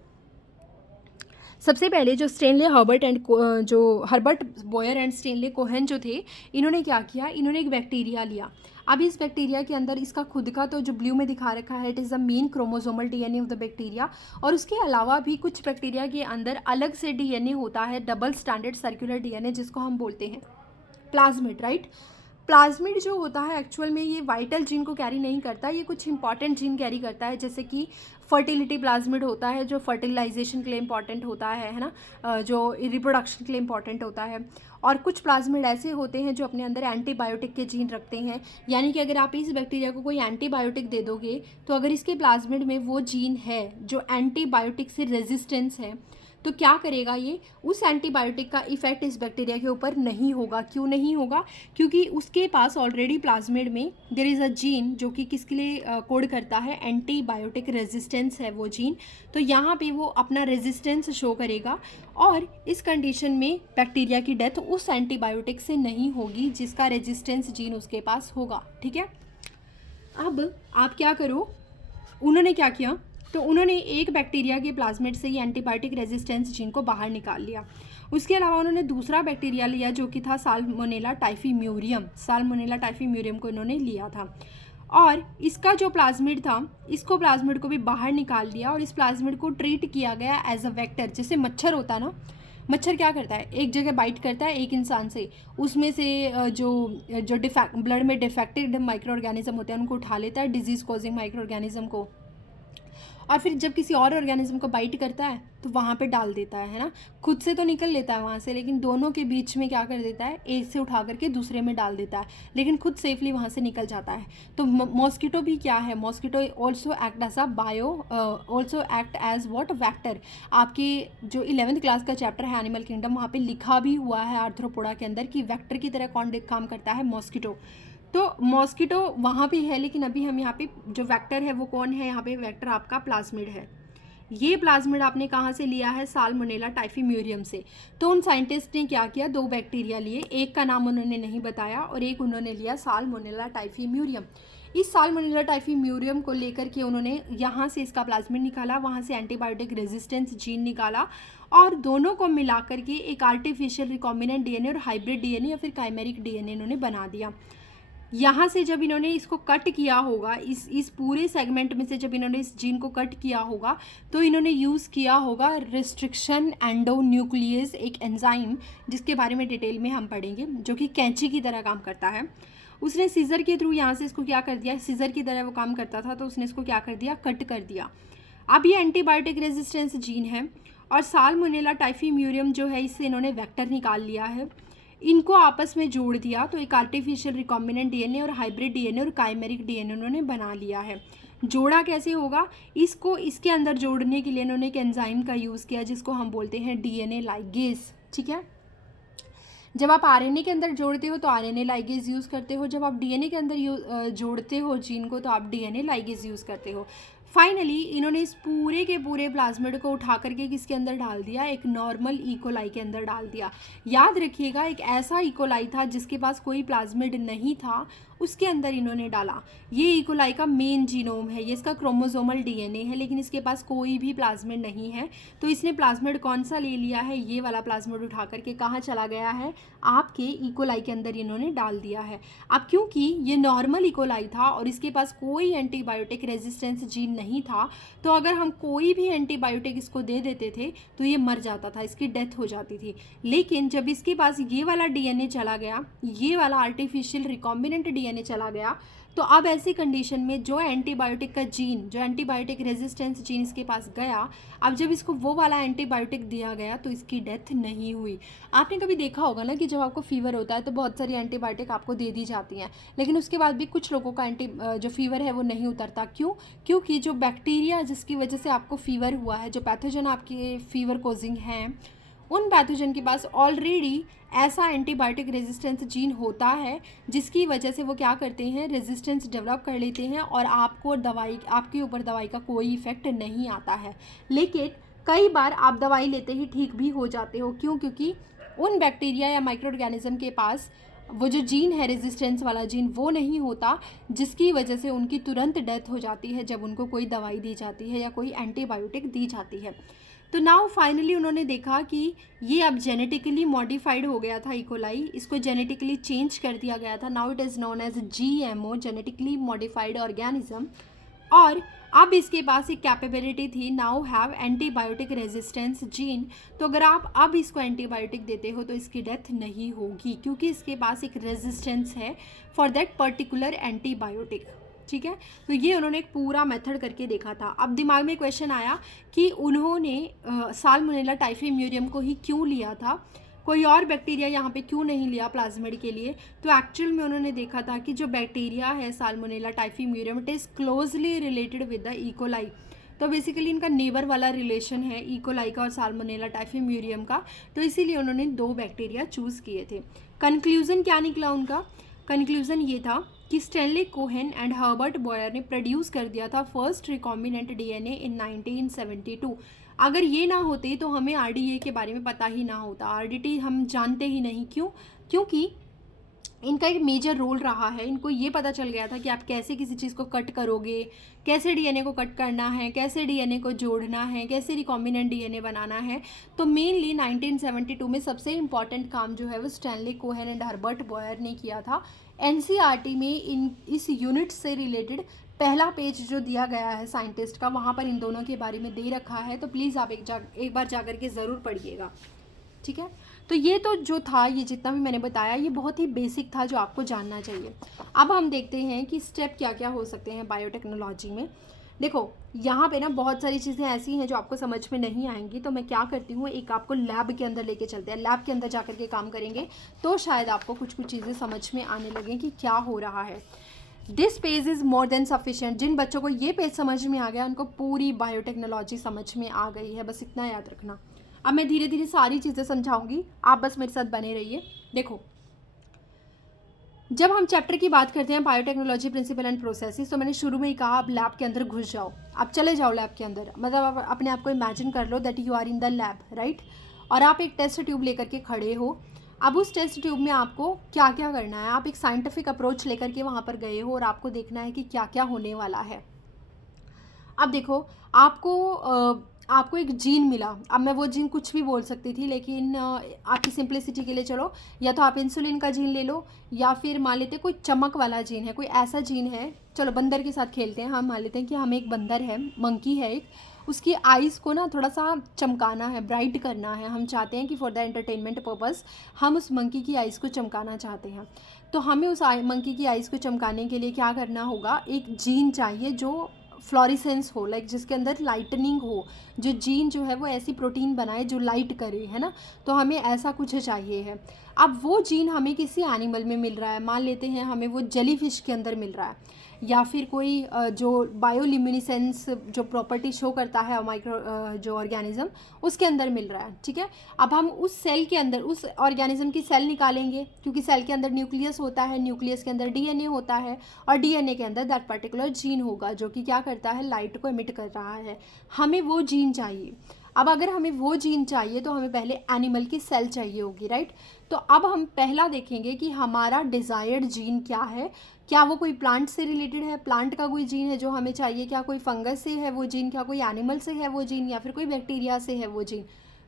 सबसे पहले जो Herbert Boyer and Stanley Cohen जो थे, इन्होंने क्या किया, इन्होंने एक बैक्टीरिया लिया। अब इस बैक्टीरिया के अंदर इसका खुद का तो जो ब्लू में दिखा रखा है, it is the main chromosomal DNA of the bacteria, और उसके अलावा भी कुछ बैक्टीरिया के अंदर अलग से DNA होता है, डबल स्टैंडर्ड सर्कुलर DNA, जिसको हम बोलते हैं प्लाज्मिड, राइट। प्लाज्मिड जो होता है एक्चुअल में ये वाइटल जीन को कैरी नहीं करता, ये कुछ इंपॉर्टेंट जीन कैरी करता है, जैसे कि फर्टिलिटी प्लाज्मिड होता है जो फर्टिलाइजेशन के लिए इंपॉर्टेंट होता है ना, जो रिप्रोडक्शन के लिए इंपॉर्टेंट होता है। और कुछ प्लाज्मिड ऐसे होते हैं जो अपने अंदर एंटीबायोटिक के जीन रखते हैं, यानी कि अगर आप इस बैक्टीरिया को कोई एंटीबायोटिक दे दोगे, तो अगर इसके प्लाज्मिड में वो जीन है जो एंटीबायोटिक से रेजिस्टेंस है, तो क्या करेगा ये, उस एंटीबायोटिक का इफेक्ट इस बैक्टीरिया के ऊपर नहीं होगा। क्यों नहीं होगा, क्योंकि उसके पास ऑलरेडी प्लाज्मिड में देयर इज़ अ जीन जो कि किसके लिए कोड करता है, एंटीबायोटिक रेजिस्टेंस है वो जीन। तो यहाँ पे वो अपना रेजिस्टेंस शो करेगा, और इस कंडीशन में बैक्टीरिया की डेथ उस एंटीबायोटिक से नहीं होगी जिसका रेजिस्टेंस जीन उसके पास होगा, ठीक है। अब आप क्या करो, उन्होंने क्या किया, तो उन्होंने एक बैक्टीरिया के प्लाज्मिड से ही एंटीबायोटिक रेजिस्टेंस जीन को बाहर निकाल लिया। उसके अलावा उन्होंने दूसरा बैक्टीरिया लिया जो कि था साल्मोनेला टाइफीम्यूरियम को इन्होंने लिया था, और इसका जो प्लाज्मिड था, इसको प्लाज्मिड को भी बाहर निकाल लिया, और इस प्लाज्मिड को ट्रीट किया गया एज अ वेक्टर। जैसे मच्छर होता है ना, मच्छर क्या करता है, एक जगह बाइट करता है एक इंसान से, उसमें से जो ब्लड में डिफेक्टेड माइक्रो ऑर्गेनिज्म होते हैं उनको उठा लेता है, डिजीज़ कॉजिंग माइक्रो ऑर्गेनिज्म को, और फिर जब किसी और ऑर्गेनिज्म को बाइट करता है तो वहाँ पे डाल देता है ना। खुद से तो निकल लेता है वहाँ से, लेकिन दोनों के बीच में क्या कर देता है, एक से उठा करके दूसरे में डाल देता है, लेकिन खुद सेफली वहाँ से निकल जाता है। तो मॉस्किटो भी क्या है, mosquito also act as a also act as what, vector. आपकी जो 11th क्लास का चैप्टर है एनिमल किंगडम, वहाँ पे लिखा भी हुआ है आर्थ्रोपोडा के अंदर कि वेक्टर की तरह कौन काम करता है, मॉस्किटो। तो मॉस्किटो वहाँ भी है, लेकिन अभी हम यहाँ पे जो वेक्टर है वो कौन है, यहाँ पे वेक्टर आपका प्लाज्मिड है। ये प्लाज्मिड आपने कहाँ से लिया है, साल्मोनेला टाइफीम्यूरियम से। तो उन साइंटिस्ट ने क्या किया, 2 बैक्टीरिया लिए, एक का नाम उन्होंने नहीं बताया और एक उन्होंने लिया साल्मोनेला टाइफीम्यूरियम। इस साल्मोनेला टाइफीम्यूरियम को लेकर के उन्होंने यहाँ से इसका प्लाज्मिड निकाला, वहाँ से एंटीबायोटिक रेजिस्टेंस जीन निकाला और दोनों को मिला करके एक आर्टिफिशियल रिकॉम्बिनेंट डीएनए और हाइब्रिड डीएनए या फिर काइमेरिक डीएनए इन्होंने बना दिया। यहाँ से जब इन्होंने इसको कट किया होगा, इस पूरे सेगमेंट में से जब इन्होंने इस जीन को कट किया होगा तो इन्होंने यूज़ किया होगा रिस्ट्रिक्शन एंडोन्यूक्लियस, एक एंजाइम जिसके बारे में डिटेल में हम पढ़ेंगे, जो कि कैंची की तरह काम करता है। उसने सीज़र के थ्रू यहाँ से इसको क्या कर दिया, सीज़र की तरह वो काम करता था, तो उसने इसको क्या कर दिया, कट कर दिया। अब ये एंटीबायोटिक रेजिस्टेंस जीन है और साल्मोनेला टाइफीम्यूरियम जो है इससे इन्होंने वेक्टर निकाल लिया है, इनको आपस में जोड़ दिया तो एक आर्टिफिशियल रिकॉम्बिनेंट डीएनए और हाइब्रिड डीएनए और काइमेरिक डीएनए उन्होंने बना लिया है। जोड़ा कैसे होगा, इसको इसके अंदर जोड़ने के लिए इन्होंने एक एंजाइम का यूज़ किया जिसको हम बोलते हैं डीएनए लाइगेज। ठीक है, जब आप आरएनए के अंदर जोड़ते हो तो आरएनए लाइगेज यूज़ करते हो, जब आप डीएनए के अंदर जोड़ते हो जीन को तो आप डीएनए लाइगेज यूज़ करते हो। फाइनली इन्होंने इस पूरे के पूरे प्लाज्मिड को उठा करके किसके अंदर डाल दिया, एक नॉर्मल इकोलाई के अंदर डाल दिया। याद रखिएगा, एक ऐसा इकोलाई था जिसके पास कोई प्लाज्मिड नहीं था, उसके अंदर इन्होंने डाला। ये इकोलाई का मेन जीनोम है, ये इसका क्रोमोसोमल डीएनए है, लेकिन इसके पास कोई भी प्लाज्मिड नहीं है। तो इसने प्लाज्मिड कौन सा ले लिया है, ये वाला प्लाज्मिड उठा करके कहाँ चला गया है, आपके इकोलाई के अंदर इन्होंने डाल दिया है। अब क्योंकि ये नॉर्मल इकोलाई था और इसके पास कोई एंटीबायोटिक रेजिस्टेंस जीन नहीं था, तो अगर हम कोई भी एंटीबायोटिक इसको दे देते थे तो ये मर जाता था, इसकी डेथ हो जाती थी। लेकिन जब इसके पास ये वाला डीएनए चला गया, ये वाला आर्टिफिशियल रिकॉम्बिनेंट डीएनए चला गया, तो अब ऐसी कंडीशन में जो एंटीबायोटिक का जीन, जो एंटीबायोटिक रेजिस्टेंस जीन इसके पास गया, अब जब इसको वो वाला एंटीबायोटिक दिया गया तो इसकी डेथ नहीं हुई। आपने कभी देखा होगा ना कि जब आपको फीवर होता है तो बहुत सारी एंटीबायोटिक आपको दे दी जाती हैं, लेकिन उसके बाद भी कुछ लोगों का जो फीवर है वो नहीं उतरता। क्यों? क्योंकि जो बैक्टीरिया जिसकी वजह से आपको फीवर हुआ है, जो पैथोजन आपके फीवर कोजिंग हैं, उन पैथोजन के पास ऑलरेडी ऐसा एंटीबायोटिक रेजिस्टेंस जीन होता है जिसकी वजह से वो क्या करते हैं, रेजिस्टेंस डेवलप कर लेते हैं और आपको दवाई, आपके ऊपर दवाई का कोई इफेक्ट नहीं आता है। लेकिन कई बार आप दवाई लेते ही ठीक भी हो जाते हो। क्यों? क्योंकि उन बैक्टीरिया या माइक्रो ऑर्गेनिज्म के पास वो जो जीन है, रेजिस्टेंस वाला जीन, वो नहीं होता, जिसकी वजह से उनकी तुरंत डेथ हो जाती है जब उनको कोई दवाई दी जाती है या कोई एंटीबायोटिक दी जाती है। तो नाउ फाइनली उन्होंने देखा कि ये अब जेनेटिकली मॉडिफाइड हो गया था इकोलाई, इसको जेनेटिकली चेंज कर दिया गया था। Now it is known as GMO, genetically modified organism. और अब इसके पास एक कैपेबिलिटी थी, now have antibiotic resistance gene. तो अगर आप अब इसको एंटीबायोटिक देते हो तो इसकी डेथ नहीं होगी, क्योंकि इसके पास एक रेजिस्टेंस है फॉर दैट पर्टिकुलर एंटीबायोटिक। ठीक है, तो ये उन्होंने एक पूरा मेथड करके देखा था। अब दिमाग में क्वेश्चन आया कि उन्होंने साल्मोनेला टाइफीम्यूरियम को ही क्यों लिया था, कोई और बैक्टीरिया यहाँ पे क्यों नहीं लिया प्लाज्मिड के लिए। तो एक्चुअल में उन्होंने देखा था कि जो बैक्टीरिया है Salmonella typhimurium, it is closely related with the E coli. तो बेसिकली इनका नेबर वाला रिलेशन है इकोलाई का और साल्मोनेला टाइफीम्यूरियम का, तो इसीलिए उन्होंने 2 बैक्टीरिया चूज़ किए थे। कंक्लूज़न क्या निकला उनका? कंक्लूज़न ये था कि Stanley Cohen and Herbert Boyer ने प्रोड्यूस कर दिया था फर्स्ट रिकॉम्बिनेंट डीएनए इन 1972। अगर ये ना होते तो हमें आरडीए के बारे में पता ही ना होता, आरडीटी हम जानते ही नहीं। क्यों? क्योंकि इनका एक मेजर रोल रहा है। इनको ये पता चल गया था कि आप कैसे किसी चीज़ को कट करोगे, कैसे डीएनए को कट करना है, कैसे डीएनए को जोड़ना है, कैसे रिकॉम्बिनेंट डीएनए बनाना है। तो मेनली 1972 में सबसे इम्पॉर्टेंट काम जो है वो Stanley Cohen and Herbert Boyer ने किया था। एनसीईआरटी में इस यूनिट से रिलेटेड पहला पेज जो दिया गया है साइंटिस्ट का, वहाँ पर इन दोनों के बारे में दे रखा है, तो प्लीज़ आप एक बार जा कर के ज़रूर पढ़िएगा। ठीक है, तो ये तो जो था, ये जितना भी मैंने बताया ये बहुत ही बेसिक था जो आपको जानना चाहिए। अब हम देखते हैं कि स्टेप क्या क्या हो सकते हैं बायोटेक्नोलॉजी में। देखो यहाँ पे ना बहुत सारी चीज़ें ऐसी हैं जो आपको समझ में नहीं आएंगी, तो मैं क्या करती हूँ, एक आपको लैब के अंदर लेके चलते हैं, लैब के अंदर जा के काम करेंगे तो शायद आपको कुछ कुछ चीज़ें समझ में आने लगें कि क्या हो रहा है। This page is more than sufficient. जिन बच्चों को ये पेज समझ में आ गया उनको पूरी बायोटेक्नोलॉजी समझ में आ गई है, बस इतना याद रखना। अब मैं धीरे धीरे सारी चीज़ें समझाऊंगी, आप बस मेरे साथ बने रहिए। देखो, जब हम चैप्टर की बात करते हैं बायोटेक्नोलॉजी प्रिंसिपल एंड प्रोसेसेस, तो मैंने शुरू में ही कहा आप लैब के अंदर घुस जाओ, आप चले जाओ लैब के अंदर, मतलब आप अपने आप को इमेजिन कर लो that you are in the lab, right. और आप एक टेस्ट ट्यूब लेकर के खड़े हो। अब उस टेस्ट ट्यूब में आपको क्या क्या करना है, आप एक साइंटिफिक अप्रोच लेकर के वहाँ पर गए हो और आपको देखना है कि क्या क्या होने वाला है। अब देखो, आपको एक जीन मिला। अब मैं वो जीन कुछ भी बोल सकती थी, लेकिन आपकी सिंप्लिसिटी के लिए चलो, या तो आप इंसुलिन का जीन ले लो, या फिर मान लेते कोई चमक वाला जीन है, कोई ऐसा जीन है। चलो बंदर के साथ खेलते हैं, हम मान लेते हैं कि हम एक बंदर है, मंकी है एक, उसकी आइज़ को ना थोड़ा सा चमकाना है, ब्राइट करना है। हम चाहते हैं कि फॉर द एंटरटेनमेंट पर्पज़ हम उस मंकी की आइज़ को चमकाना चाहते हैं। तो हमें उस मंकी की आइज़ को चमकाने के लिए क्या करना होगा, एक जीन चाहिए जो फ्लोरिसेंस हो, लाइक जिसके अंदर लाइटनिंग हो, जो जीन जो है वो ऐसी प्रोटीन बनाए जो लाइट करे, है ना। तो हमें ऐसा कुछ चाहिए है। अब वो जीन हमें किसी एनिमल में मिल रहा है, मान लेते हैं हमें वो जेलीफिश के अंदर मिल रहा है, या फिर कोई जो बायोल्यूमिनेसेंस जो प्रॉपर्टी शो करता है माइक्रो जो ऑर्गेनिज्म, उसके अंदर मिल रहा है, ठीक है। अब हम उस सेल के अंदर उस ऑर्गेनिज्म की सेल निकालेंगे, क्योंकि सेल के अंदर न्यूक्लियस होता है, न्यूक्लियस के अंदर डीएनए होता है, और डीएनए के अंदर दैट पर्टिकुलर जीन होगा जो कि क्या करता है, लाइट को एमिट कर रहा है। हमें वो जीन चाहिए। अब अगर हमें वो जीन चाहिए तो हमें पहले एनिमल की सेल चाहिए होगी, राइट। तो अब हम पहला देखेंगे कि हमारा डिज़ायर्ड जीन क्या है। क्या वो कोई प्लांट से रिलेटेड है, प्लांट का कोई जीन है जो हमें चाहिए, क्या कोई फंगस से है वो जीन, क्या कोई एनिमल से है वो जीन, या फिर कोई बैक्टीरिया से है वो जीन।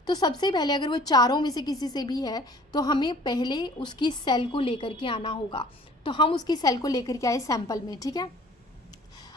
तो सबसे पहले अगर वो चारों में से किसी से भी है तो हमें पहले उसकी सेल को लेकर के आना होगा। तो हम उसकी सेल को लेकर के आए सैंपल में, ठीक है।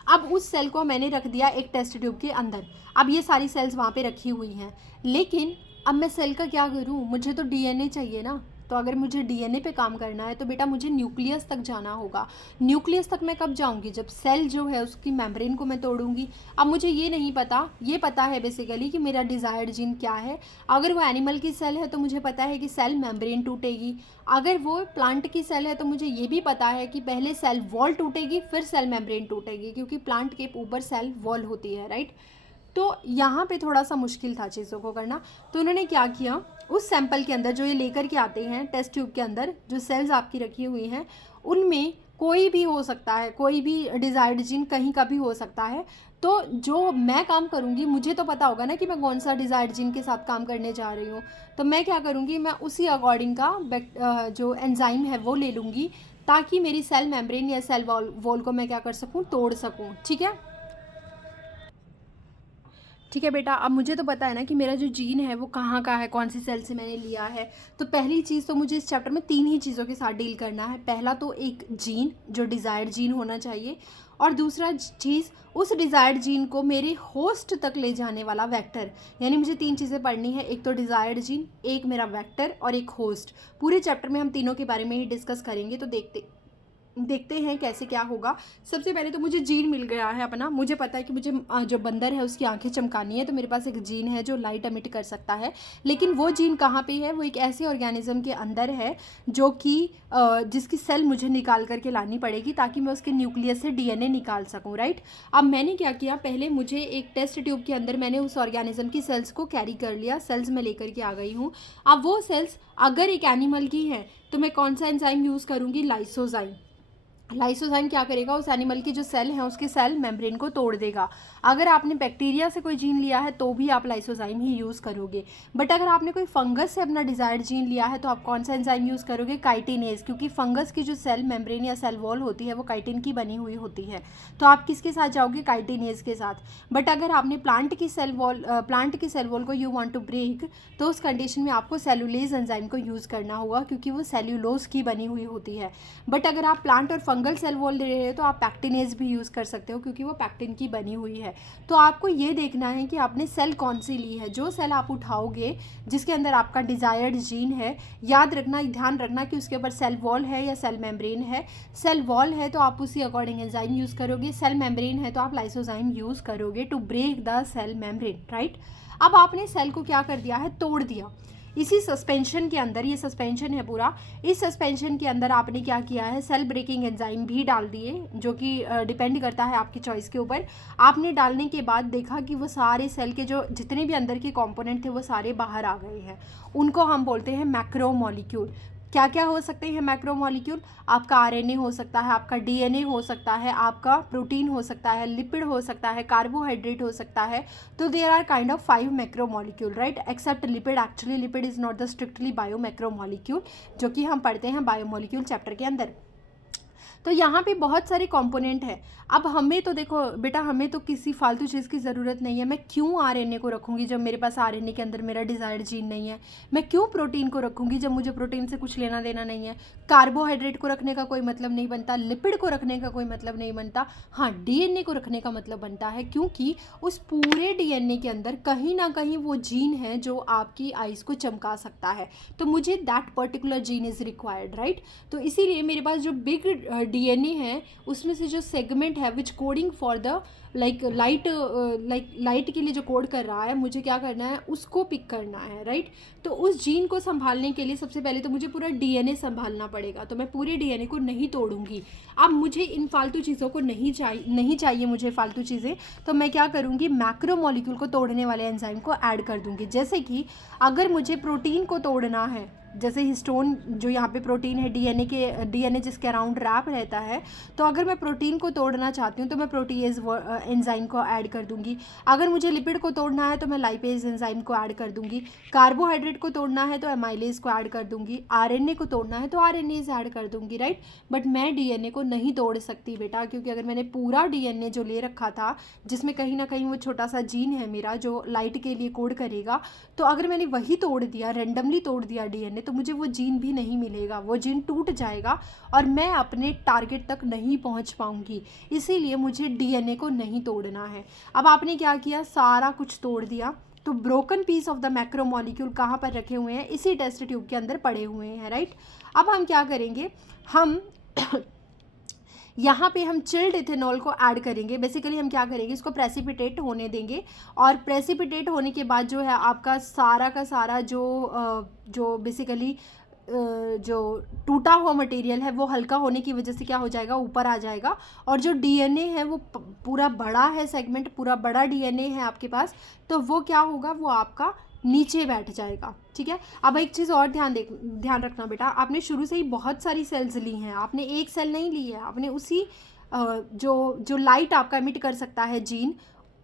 अब उस सेल को मैंने रख दिया एक टेस्ट ट्यूब के अंदर। अब ये सारी सेल्स वहाँ पे रखी हुई हैं, लेकिन अब मैं सेल का क्या करूँ, मुझे तो डीएनए चाहिए ना। तो अगर मुझे डीएनए पे काम करना है तो बेटा मुझे न्यूक्लियस तक जाना होगा। न्यूक्लियस तक मैं कब जाऊंगी, जब सेल जो है उसकी मेम्ब्रेन को मैं तोड़ूंगी। अब मुझे ये नहीं पता, ये पता है बेसिकली कि मेरा डिज़ायर्ड जीन क्या है। अगर वो एनिमल की सेल है तो मुझे पता है कि सेल मेम्ब्रेन टूटेगी। अगर वो प्लांट की सेल है तो मुझे ये भी पता है कि पहले सेल वॉल टूटेगी फिर सेल मेम्ब्रेन टूटेगी, क्योंकि प्लांट के ऊपर सेल वॉल होती है, राइट। तो यहाँ पे थोड़ा सा मुश्किल था चीज़ों को करना। तो उन्होंने क्या किया, उस सैंपल के अंदर जो ये लेकर के आते हैं टेस्ट ट्यूब के अंदर, जो सेल्स आपकी रखी हुई हैं उनमें कोई भी हो सकता है, कोई भी डिज़ायर्ड जीन कहीं का भी हो सकता है। तो जो मैं काम करूँगी, मुझे तो पता होगा ना कि मैं कौन सा डिज़ायर्ड जीन के साथ काम करने जा रही हूँ। तो मैं क्या करूँगी, मैं उसी अकॉर्डिंग का जो एंजाइम है वो ले लूँगी, ताकि मेरी सेल मेम्ब्रेन या सेल वॉल को मैं क्या कर सकूँ, तोड़ सकूँ, ठीक है। ठीक है बेटा, अब मुझे तो पता है ना कि मेरा जो जीन है वो कहाँ का है, कौन सी सेल से मैंने लिया है। तो पहली चीज़ तो मुझे इस चैप्टर में 3 ही चीज़ों के साथ डील करना है। पहला तो एक जीन, जो डिज़ायर्ड जीन होना चाहिए, और दूसरा चीज़ उस डिज़ायर्ड जीन को मेरे होस्ट तक ले जाने वाला वेक्टर। यानी मुझे 3 चीज़ें पढ़नी है, एक तो डिज़ायर्ड जीन, एक मेरा वेक्टर और एक होस्ट। पूरे चैप्टर में हम तीनों के बारे में ही डिस्कस करेंगे, तो देखते हैं कैसे क्या होगा। सबसे पहले तो मुझे जीन मिल गया है अपना, मुझे पता है कि मुझे जो बंदर है उसकी आंखें चमकानी है, तो मेरे पास एक जीन है जो लाइट एमिट कर सकता है। लेकिन वो जीन कहाँ पे है, वो एक ऐसे ऑर्गेनिज्म के अंदर है जो कि जिसकी सेल मुझे निकाल करके लानी पड़ेगी, ताकि मैं उसके न्यूक्लियस से डीएनए निकाल सकूँ, राइट। अब मैंने क्या किया, पहले मुझे एक टेस्ट ट्यूब के अंदर मैंने उस ऑर्गेनिज्म की सेल्स को कैरी कर लिया, सेल्स में लेकर के आ गई हूँ। अब वो सेल्स अगर एक एनिमल की हैं तो मैं कौन सा एंजाइम यूज़ करूँगी, लाइसोजाइम। लाइसोजाइम क्या करेगा, उस एनिमल की जो सेल है उसके सेल मेम्ब्रेन को तोड़ देगा। अगर आपने बैक्टीरिया से कोई जीन लिया है तो भी आप लाइसोजाइम ही यूज़ करोगे। बट अगर आपने कोई फंगस से अपना डिज़ायर्ड जीन लिया है तो आप कौन सा एंजाइम यूज़ करोगे, काइटिनेज, क्योंकि फंगस की जो सेल मेम्ब्रेन या सेल वॉल होती है वो काइटिन की बनी हुई होती है। तो आप किसके साथ जाओगे, काइटिनेज के साथ। बट अगर आपने प्लांट की सेल वॉल को यू वांट टू ब्रेक, तो उस कंडीशन में आपको सेलुलेज एंजाइम को यूज़ करना होगा, क्योंकि वो सेल्यूलोज की बनी हुई होती है। बट अगर आप प्लांट और फंगल सेल वॉल ले रहे हो तो आप पैक्टिनेज भी यूज़ कर सकते हो, क्योंकि वो पैक्टिन की बनी हुई है। तो आपको ये देखना है कि आपने सेल कौन सी ली है। जो सेल आप उठाओगे जिसके अंदर आपका डिज़ायर्ड जीन है, याद रखना, ध्यान रखना कि उसके ऊपर सेल वॉल है या सेल मेम्ब्रेन है। सेल वॉल है तो आप उसी अकॉर्डिंग एंजाइम यूज़ करोगे, सेल मेम्ब्रेन है तो आप लाइसोजाइम यूज़ करोगे to break the cell membrane, right. अब आपने सेल को क्या कर दिया है, तोड़ दिया। इसी सस्पेंशन के अंदर, ये सस्पेंशन है पूरा, इस सस्पेंशन के अंदर आपने क्या किया है, सेल ब्रेकिंग एंजाइम भी डाल दिए, जो कि डिपेंड करता है आपकी चॉइस के ऊपर। आपने डालने के बाद देखा कि वो सारे सेल के जो जितने भी अंदर के कंपोनेंट थे वो सारे बाहर आ गए हैं। उनको हम बोलते हैं मैक्रोमोलिक्यूल। क्या क्या हो सकते हैं मैक्रोमोलिक्यूल? आपका आरएनए हो सकता है, आपका डीएनए हो सकता है, आपका प्रोटीन हो सकता है, लिपिड हो सकता है, कार्बोहाइड्रेट हो सकता है। तो there are kind of 5 macromolecule, right, except lipid. Actually lipid is not the strictly bio macromolecule, जो कि हम पढ़ते हैं बायोमोलिक्यूल चैप्टर के अंदर। तो यहाँ पे बहुत सारे कंपोनेंट है। अब हमें तो देखो बेटा, हमें तो किसी फालतू चीज़ की ज़रूरत नहीं है। मैं क्यों आरएनए को रखूँगी जब मेरे पास आरएनए के अंदर मेरा डिज़ायर्ड जीन नहीं है? मैं क्यों प्रोटीन को रखूँगी जब मुझे प्रोटीन से कुछ लेना देना नहीं है? कार्बोहाइड्रेट को रखने का कोई मतलब नहीं बनता, लिपिड को रखने का कोई मतलब नहीं बनता। हाँ, डीएनए को रखने का मतलब बनता है, क्योंकि उस पूरे डीएनए के अंदर कहीं ना कहीं वो जीन है जो आपकी आइज़ को चमका सकता है। तो मुझे that particular gene is required, right. तो इसीलिए मेरे पास जो बिग डीएनए है उसमें से जो सेगमेंट है विच कोडिंग फॉर द लाइट के लिए जो कोड कर रहा है, मुझे क्या करना है, उसको पिक करना है, राइट। तो उस जीन को संभालने के लिए सबसे पहले तो मुझे पूरा डीएनए संभालना पड़ेगा। तो मैं पूरे डीएनए को नहीं तोड़ूंगी। अब मुझे इन फालतू चीज़ों को नहीं चाहिए मुझे फालतू चीज़ें। तो मैं क्या करूँगी, मैक्रोमोलिक्यूल को तोड़ने वाले एंजाइम को ऐड कर दूँगी। जैसे कि अगर मुझे प्रोटीन को तोड़ना है, जैसे हिस्टोन जो यहाँ पे प्रोटीन है, डीएनए जिसके अराउंड रैप रहता है, तो अगर मैं प्रोटीन को तोड़ना चाहती हूँ तो मैं प्रोटीएज एंजाइम को ऐड कर दूंगी। अगर मुझे लिपिड को तोड़ना है तो मैं लाइपेज एंजाइम को ऐड कर दूंगी। कार्बोहाइड्रेट को तोड़ना है तो एमाइलेज को ऐड कर दूंगी। आरएनए को तोड़ना है तो आरएनएज ऐड कर दूंगी, राइट। बट मैं डीएनए को नहीं तोड़ सकती बेटा, क्योंकि अगर मैंने पूरा डीएनए जो ले रखा था, जिसमें कहीं ना कहीं वो छोटा सा जीन है मेरा जो लाइट के लिए कोड करेगा, तो अगर मैंने वही तोड़ दिया, रेंडमली तोड़ दिया डीएनए, तो मुझे वो जीन भी नहीं मिलेगा, वो जीन टूट जाएगा और मैं अपने टारगेट तक नहीं पहुंच पाऊंगी। इसीलिए मुझे डीएनए को नहीं तोड़ना है। अब आपने क्या किया, सारा कुछ तोड़ दिया। तो broken piece of the macromolecule कहाँ पर रखे हुए हैं, इसी टेस्ट ट्यूब के अंदर पड़े हुए हैं, राइट। अब हम क्या करेंगे, हम यहाँ पे हम चिल्ड इथेनॉल को ऐड करेंगे। बेसिकली हम क्या करेंगे, इसको प्रेसिपिटेट होने देंगे, और प्रेसिपिटेट होने के बाद जो है आपका सारा का सारा जो बेसिकली जो टूटा हुआ मटेरियल है वो हल्का होने की वजह से क्या हो जाएगा, ऊपर आ जाएगा। और जो डीएनए है वो पूरा बड़ा है, सेगमेंट पूरा बड़ा डीएनए है आपके पास, तो वो क्या होगा, वो आपका नीचे बैठ जाएगा, ठीक है। अब एक चीज़ और ध्यान रखना बेटा, आपने शुरू से ही बहुत सारी सेल्स ली हैं, आपने एक सेल नहीं ली है, आपने उसी जो लाइट आपका एमिट कर सकता है जीन,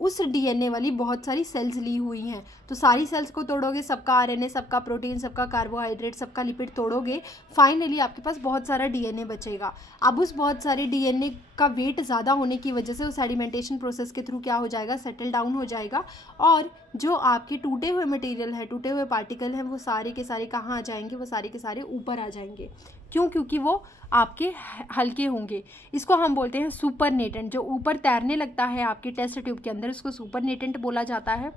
उस डीएनए वाली बहुत सारी सेल्स ली हुई हैं। तो सारी सेल्स को तोड़ोगे, सबका आरएनए, सबका प्रोटीन, सबका कार्बोहाइड्रेट, सबका लिपिड तोड़ोगे, फाइनली आपके पास बहुत सारा डीएनए बचेगा। अब उस बहुत सारे डीएनए का वेट ज़्यादा होने की वजह से उस सेडिमेंटेशन प्रोसेस के थ्रू क्या हो जाएगा, सेटल डाउन हो जाएगा, और जो आपके टूटे हुए मटेरियल है, टूटे हुए पार्टिकल हैं, वो सारे के सारे कहाँ आ जाएंगे, वो सारे के सारे ऊपर आ जाएंगे। क्यों? क्योंकि वो आपके हल्के होंगे। इसको हम बोलते हैं सुपरनेटेंट। जो ऊपर तैरने लगता है आपके टेस्ट ट्यूब के अंदर, उसको सुपरनेटेंट बोला जाता है,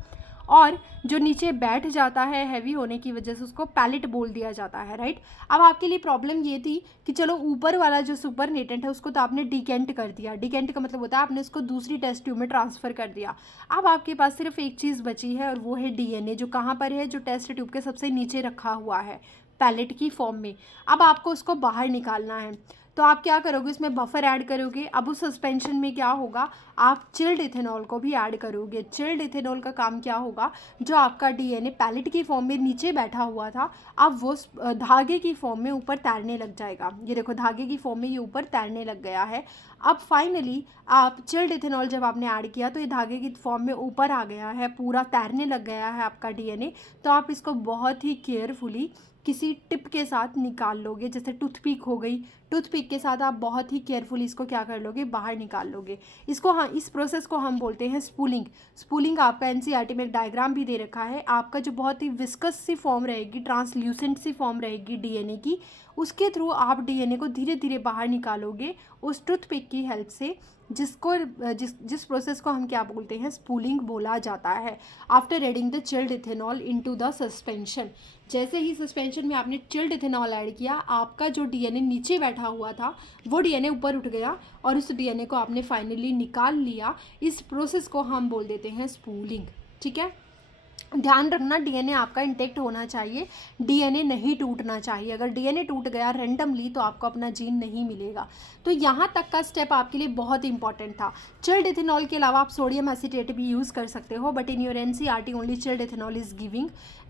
और जो नीचे बैठ जाता है हैवी होने की वजह से, उसको पैलेट बोल दिया जाता है, राइट। अब आपके लिए प्रॉब्लम ये थी कि चलो ऊपर वाला जो सुपरनेटेंट है उसको तो आपने डिकेंट कर दिया। डिकेंट का मतलब होता है आपने उसको दूसरी टेस्ट ट्यूब में ट्रांसफ़र कर दिया। अब आपके पास सिर्फ एक चीज़ बची है, और वो है डीएनए, जो कहाँ पर है, जो टेस्ट ट्यूब के सबसे नीचे रखा हुआ है पैलेट की फॉर्म में। अब आपको उसको बाहर निकालना है, तो आप क्या करोगे, उसमें बफर ऐड करोगे। अब उस सस्पेंशन में क्या होगा, आप चिल्ड इथेनॉल को भी ऐड करोगे। चिल्ड इथेनॉल का काम क्या होगा, जो आपका डीएनए पैलेट की फॉर्म में नीचे बैठा हुआ था, अब वो धागे की फॉर्म में ऊपर तैरने लग जाएगा। ये देखो, धागे की फॉर्म में ये ऊपर तैरने लग गया है। अब फाइनली आप चिल्ड इथेनॉल जब आपने ऐड किया तो ये धागे की फॉर्म में ऊपर आ गया है, पूरा तैरने लग गया है आपका डीएनए। तो आप इसको बहुत ही केयरफुली किसी टिप के साथ निकाल लोगे, जैसे टूथपिक हो गई, टूथपिक के साथ आप बहुत ही केयरफुली इसको क्या कर लोगे, बाहर निकाल लोगे। इसको हाँ, इस प्रोसेस को हम बोलते हैं स्पूलिंग। स्पूलिंग आपका एनसीईआरटी में एक डायग्राम भी दे रखा है। आपका जो बहुत ही विस्कस सी फॉर्म रहेगी, ट्रांसल्यूसेंट सी फॉर्म रहेगी डीएनए की, उसके थ्रू आप डीएनए को धीरे धीरे बाहर निकालोगे उस टूथपिक की हेल्प से, जिस प्रोसेस को हम क्या बोलते हैं, स्पूलिंग बोला जाता है। After adding the chilled ethanol into the suspension, जैसे ही सस्पेंशन में आपने चिल्ड इथेनॉल ऐड किया, आपका जो डीएनए नीचे बैठा हुआ था वो डीएनए ऊपर उठ गया और उस डीएनए को आपने फाइनली निकाल लिया। इस प्रोसेस को हम बोल देते हैं स्पूलिंग। ठीक है, ध्यान रखना डीएनए आपका इंटेक्ट होना चाहिए, डीएनए नहीं टूटना चाहिए। अगर डीएनए टूट गया रैंडमली तो आपको अपना जीन नहीं मिलेगा। तो यहाँ तक का स्टेप आपके लिए बहुत इंपॉर्टेंट था। चिल्ड इथेनॉल के अलावा आप सोडियम एसीटेट भी यूज़ कर सकते हो, but in your NCERT only chilled ethanol is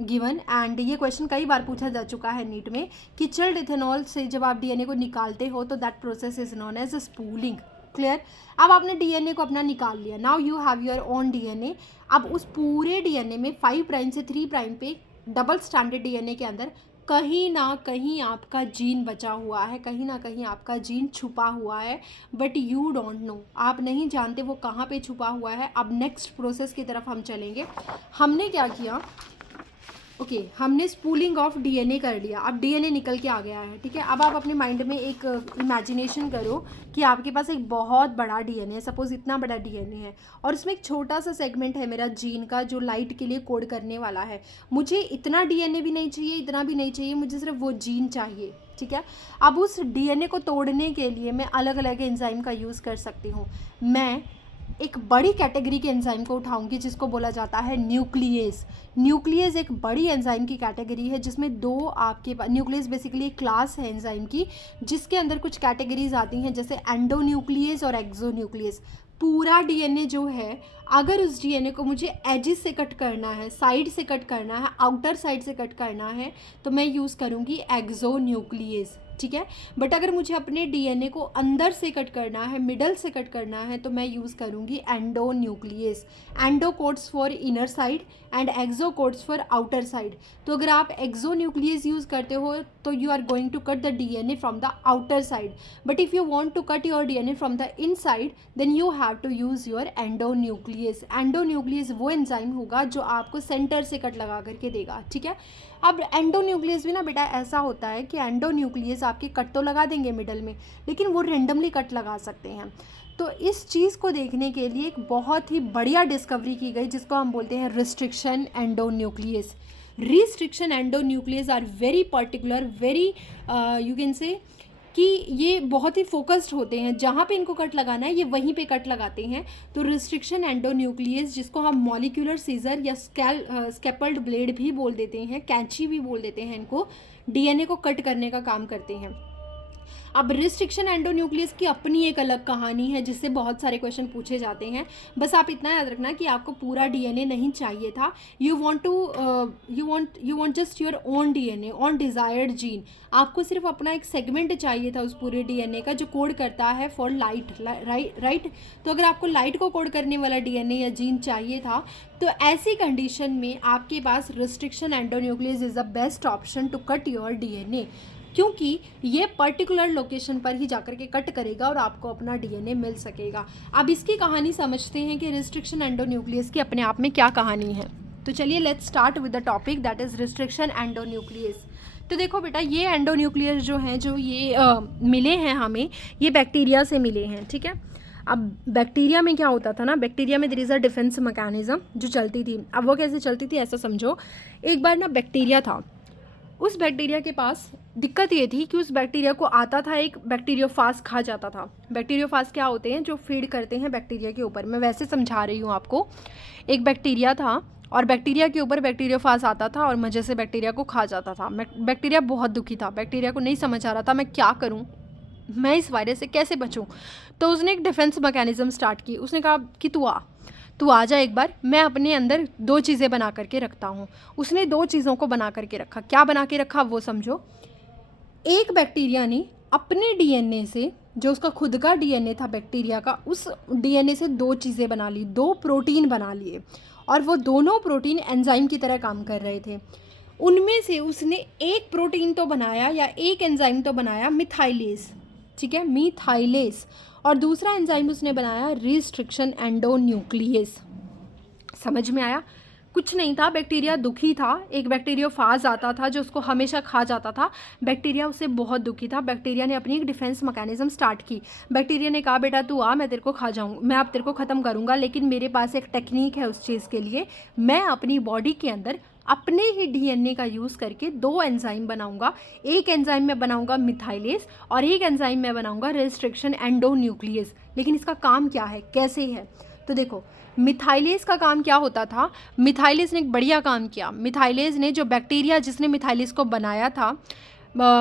given. And ये क्वेश्चन कई बार पूछा जा चुका है नीट में कि चिल्ड इथेनॉल से जब आप डीएनए को निकालते हो तो that process is known as spooling. Clear. अब आपने डीएनए को अपना निकाल लिया, now you have your own DNA. अब उस पूरे डीएनए में 5 प्राइम से 3 प्राइम पे डबल स्ट्रैंडेड डीएनए के अंदर कहीं ना कहीं आपका जीन बचा हुआ है, कहीं ना कहीं आपका जीन छुपा हुआ है, बट यू डोंट नो, आप नहीं जानते वो कहाँ पे छुपा हुआ है। अब नेक्स्ट प्रोसेस की तरफ हम चलेंगे। हमने क्या किया, हमने स्पूलिंग ऑफ डीएनए कर लिया, अब डीएनए निकल के आ गया है। ठीक है, अब आप अपने माइंड में एक इमेजिनेशन करो कि आपके पास एक बहुत बड़ा डीएनए है, सपोज इतना बड़ा डीएनए है, और उसमें एक छोटा सा सेगमेंट है मेरा जीन का जो लाइट के लिए कोड करने वाला है। मुझे इतना डीएनए भी नहीं चाहिए, इतना भी नहीं चाहिए, मुझे सिर्फ वो जीन चाहिए। ठीक है, अब उस डीएनए को तोड़ने के लिए मैं अलग अलग एंजाइम का यूज़ कर सकती हूँ। मैं एक बड़ी कैटेगरी के एंजाइम को उठाऊंगी जिसको बोला जाता है न्यूक्लियस। न्यूक्लियस एक बड़ी एंजाइम की कैटेगरी है जिसमें दो आपके पास, न्यूक्लियस बेसिकली एक क्लास है एंजाइम की जिसके अंदर कुछ कैटेगरीज आती हैं, जैसे एंडोन्यूक्लियस और एक्सोन्यूक्लियस। पूरा डीएनए जो है, अगर उस डीएनए को मुझे एजिस से कट करना है, साइड से कट करना है, आउटर साइड से कट करना है, तो मैं यूज़ करूँगी एक्सोन्यूक्लियस। ठीक है, बट अगर मुझे अपने डीएनए को अंदर से कट करना है, मिडल से कट करना है, तो मैं यूज़ करूँगी endonuclease. Endo codes for inner side and exo codes for outer side. तो अगर आप एक्सोन्यूक्लियस यूज़ करते हो तो you are going to cut the DNA from the outer side, but if you want to cut your DNA from the inside then you have to use your endonuclease. Endonuclease वो enzyme होगा जो आपको centre से cut लगा करके देगा। ठीक है, अब एंडोन्यूक्लियस भी ना बेटा ऐसा होता है कि एंडोन्यूक्लियस आपके कट तो लगा देंगे मिडल में, लेकिन वो रेंडमली कट लगा सकते हैं। तो इस चीज़ को देखने के लिए एक बहुत ही बढ़िया डिस्कवरी की गई जिसको हम बोलते हैं restriction endonuclease. Restriction endonuclease are very particular, very you can say कि ये बहुत ही फोकस्ड होते हैं, जहाँ पे इनको कट लगाना है ये वहीं पे कट लगाते हैं। तो रिस्ट्रिक्शन एंडोन्यूक्लियस, जिसको हम मॉलिक्यूलर सीजर या स्केपल्ड ब्लेड भी बोल देते हैं, कैंची भी बोल देते हैं, इनको डीएनए को कट करने का काम करते हैं। अब रिस्ट्रिक्शन एंडोन्यूक्लियस की अपनी एक अलग कहानी है जिससे बहुत सारे क्वेश्चन पूछे जाते हैं। बस आप इतना याद रखना कि आपको पूरा डीएनए नहीं चाहिए था, you want just your own DNA, on desired gene. आपको सिर्फ अपना एक सेगमेंट चाहिए था उस पूरे डीएनए का जो कोड करता है फॉर लाइट, राइट। तो अगर आपको लाइट को कोड करने वाला डीएनए या जीन चाहिए था तो ऐसी कंडीशन में आपके पास restriction endonuclease is the best option to cut your DNA, क्योंकि ये पर्टिकुलर लोकेशन पर ही जाकर के कट करेगा और आपको अपना डीएनए मिल सकेगा। अब इसकी कहानी समझते हैं कि रिस्ट्रिक्शन एंडोन्यूक्लियस की अपने आप में क्या कहानी है। तो चलिए let's start with the topic that is restriction endonuclease. तो देखो बेटा, ये एंडोन्यूक्लियस जो हैं, जो ये मिले हैं हमें, ये बैक्टीरिया से मिले हैं। ठीक है, अब बैक्टीरिया में क्या होता था ना, बैक्टीरिया में there is a defence mechanism जो चलती थी। अब वो कैसे चलती थी, ऐसा समझो, एक बार ना बैक्टीरिया था, उस बैक्टीरिया के पास दिक्कत ये थी कि उस बैक्टीरिया को आता था एक बैक्टीरियोफाज खा जाता था। बैक्टीरियोफाज क्या होते हैं, जो फीड करते हैं बैक्टीरिया के ऊपर। मैं वैसे समझा रही हूँ आपको। एक बैक्टीरिया था और बैक्टीरिया के ऊपर बैक्टीरियोफाज आता था और मजे से बैक्टीरिया को खा जाता था। बैक्टीरिया बहुत दुखी था, बैक्टीरिया को नहीं समझ आ रहा था मैं क्या करूँ, मैं इस वायरस से कैसे बचूँ। तो उसने एक डिफेंस मैकेनिज्म स्टार्ट की। उसने कहा कि तू आ जा एक बार, मैं अपने अंदर 2 चीज़ें बना करके रखता हूँ। उसने 2 चीज़ों को बना करके रखा। क्या बना के रखा वो समझो। एक बैक्टीरिया ने अपने डीएनए से, जो उसका खुद का डीएनए था बैक्टीरिया का, उस डीएनए से 2 चीज़ें बना ली, 2 प्रोटीन बना लिए, और वो दोनों प्रोटीन एंजाइम की तरह काम कर रहे थे। उनमें से उसने एक प्रोटीन तो बनाया या एक एंजाइम तो बनाया मिथाइलेज, ठीक है, मिथाइलेज, और दूसरा एंजाइम उसने बनाया रिस्ट्रिक्शन एंडोन्यूक्लियस। समझ में आया? कुछ नहीं था, बैक्टीरिया दुखी था, एक बैक्टीरियोफाज आता था जो उसको हमेशा खा जाता था। बैक्टीरिया उससे बहुत दुखी था। बैक्टीरिया ने अपनी एक डिफेंस मैकेनिज्म स्टार्ट की। बैक्टीरिया ने कहा बेटा तू आ, मैं तेरे को खा जाऊँ, मैं अब तेरे को ख़त्म करूँगा, लेकिन मेरे पास एक टेक्निक है उस चीज़ के लिए। मैं अपनी बॉडी के अंदर अपने ही डीएनए का यूज़ करके दो एंजाइम बनाऊंगा। एक एंजाइम में बनाऊंगा मिथाइलेज और एक एंजाइम में बनाऊंगा रिस्ट्रिक्शन एंडोन्यूक्लियस। लेकिन इसका काम क्या है, कैसे है? तो देखो, मिथाइलेज का काम क्या होता था। मिथाइलेज ने एक बढ़िया काम किया। मिथाइलेज ने जो बैक्टीरिया जिसने मिथाइलेज को बनाया था,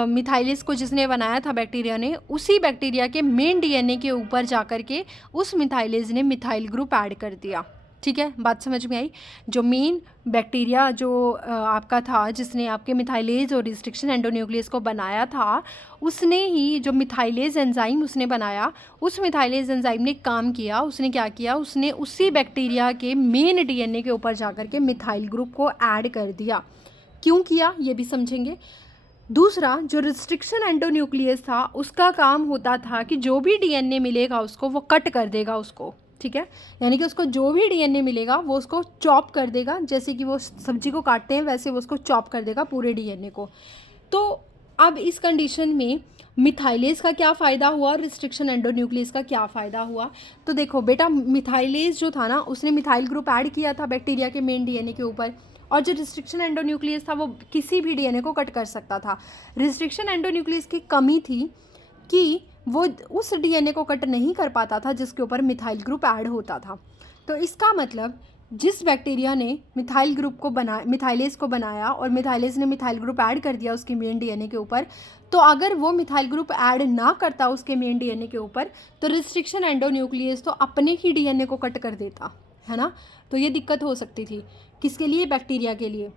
मिथाइलेज को जिसने बनाया था बैक्टीरिया ने, उसी बैक्टीरिया के मेन डीएनए के ऊपर जा कर के उस मिथाइलेज ने मिथाइल ग्रुप ऐड कर दिया। ठीक है, बात समझ में आई? जो मेन बैक्टीरिया जो आपका था जिसने आपके मिथाइलेज और रिस्ट्रिक्शन एंडोन्यूक्लियस को बनाया था, उसने ही जो मिथाइलेज एंजाइम उसने बनाया, उस मिथाइलेज एंजाइम ने काम किया। उसने क्या किया, उसने उसी बैक्टीरिया के मेन डीएनए के ऊपर जाकर के मिथाइल ग्रुप को ऐड कर दिया। क्यों किया ये भी समझेंगे। दूसरा, जो रिस्ट्रिक्शन एंडोन्यूक्लियस था, उसका काम होता था कि जो भी डीएनए मिलेगा उसको वो कट कर देगा उसको। ठीक है, यानी कि उसको जो भी डीएनए मिलेगा वो उसको चॉप कर देगा, जैसे कि वो सब्जी को काटते हैं वैसे वो उसको चॉप कर देगा पूरे डीएनए को। तो अब इस कंडीशन में मिथाइलेज का क्या फ़ायदा हुआ और रिस्ट्रिक्शन एंडोन्यूक्लियस का क्या फ़ायदा हुआ? तो देखो बेटा, मिथाइलेज जो था ना, उसने मिथाइल ग्रुप ऐड किया था बैक्टीरिया के मेन डीएनए के ऊपर, और जो रिस्ट्रिक्शन एंडोन्यूक्लियस था वो किसी भी डीएनए को कट कर सकता था। रिस्ट्रिक्शन एंडोन्यूक्लियस की कमी थी कि वो उस डीएनए को कट नहीं कर पाता था जिसके ऊपर मिथाइल ग्रुप ऐड होता था। तो इसका मतलब जिस बैक्टीरिया ने मिथाइल ग्रुप को मिथाइलेज को बनाया और मिथाइलेज ने मिथाइल ग्रुप ऐड कर दिया उसके मेन डीएनए के ऊपर, तो अगर वो मिथाइल ग्रुप ऐड ना करता उसके मेन डीएनए के ऊपर, तो रिस्ट्रिक्शन एंडोन्यूक्लियस तो अपने ही डीएनए को कट कर देता है ना। तो ये दिक्कत हो सकती थी किसके लिए, बैक्टीरिया के लिए।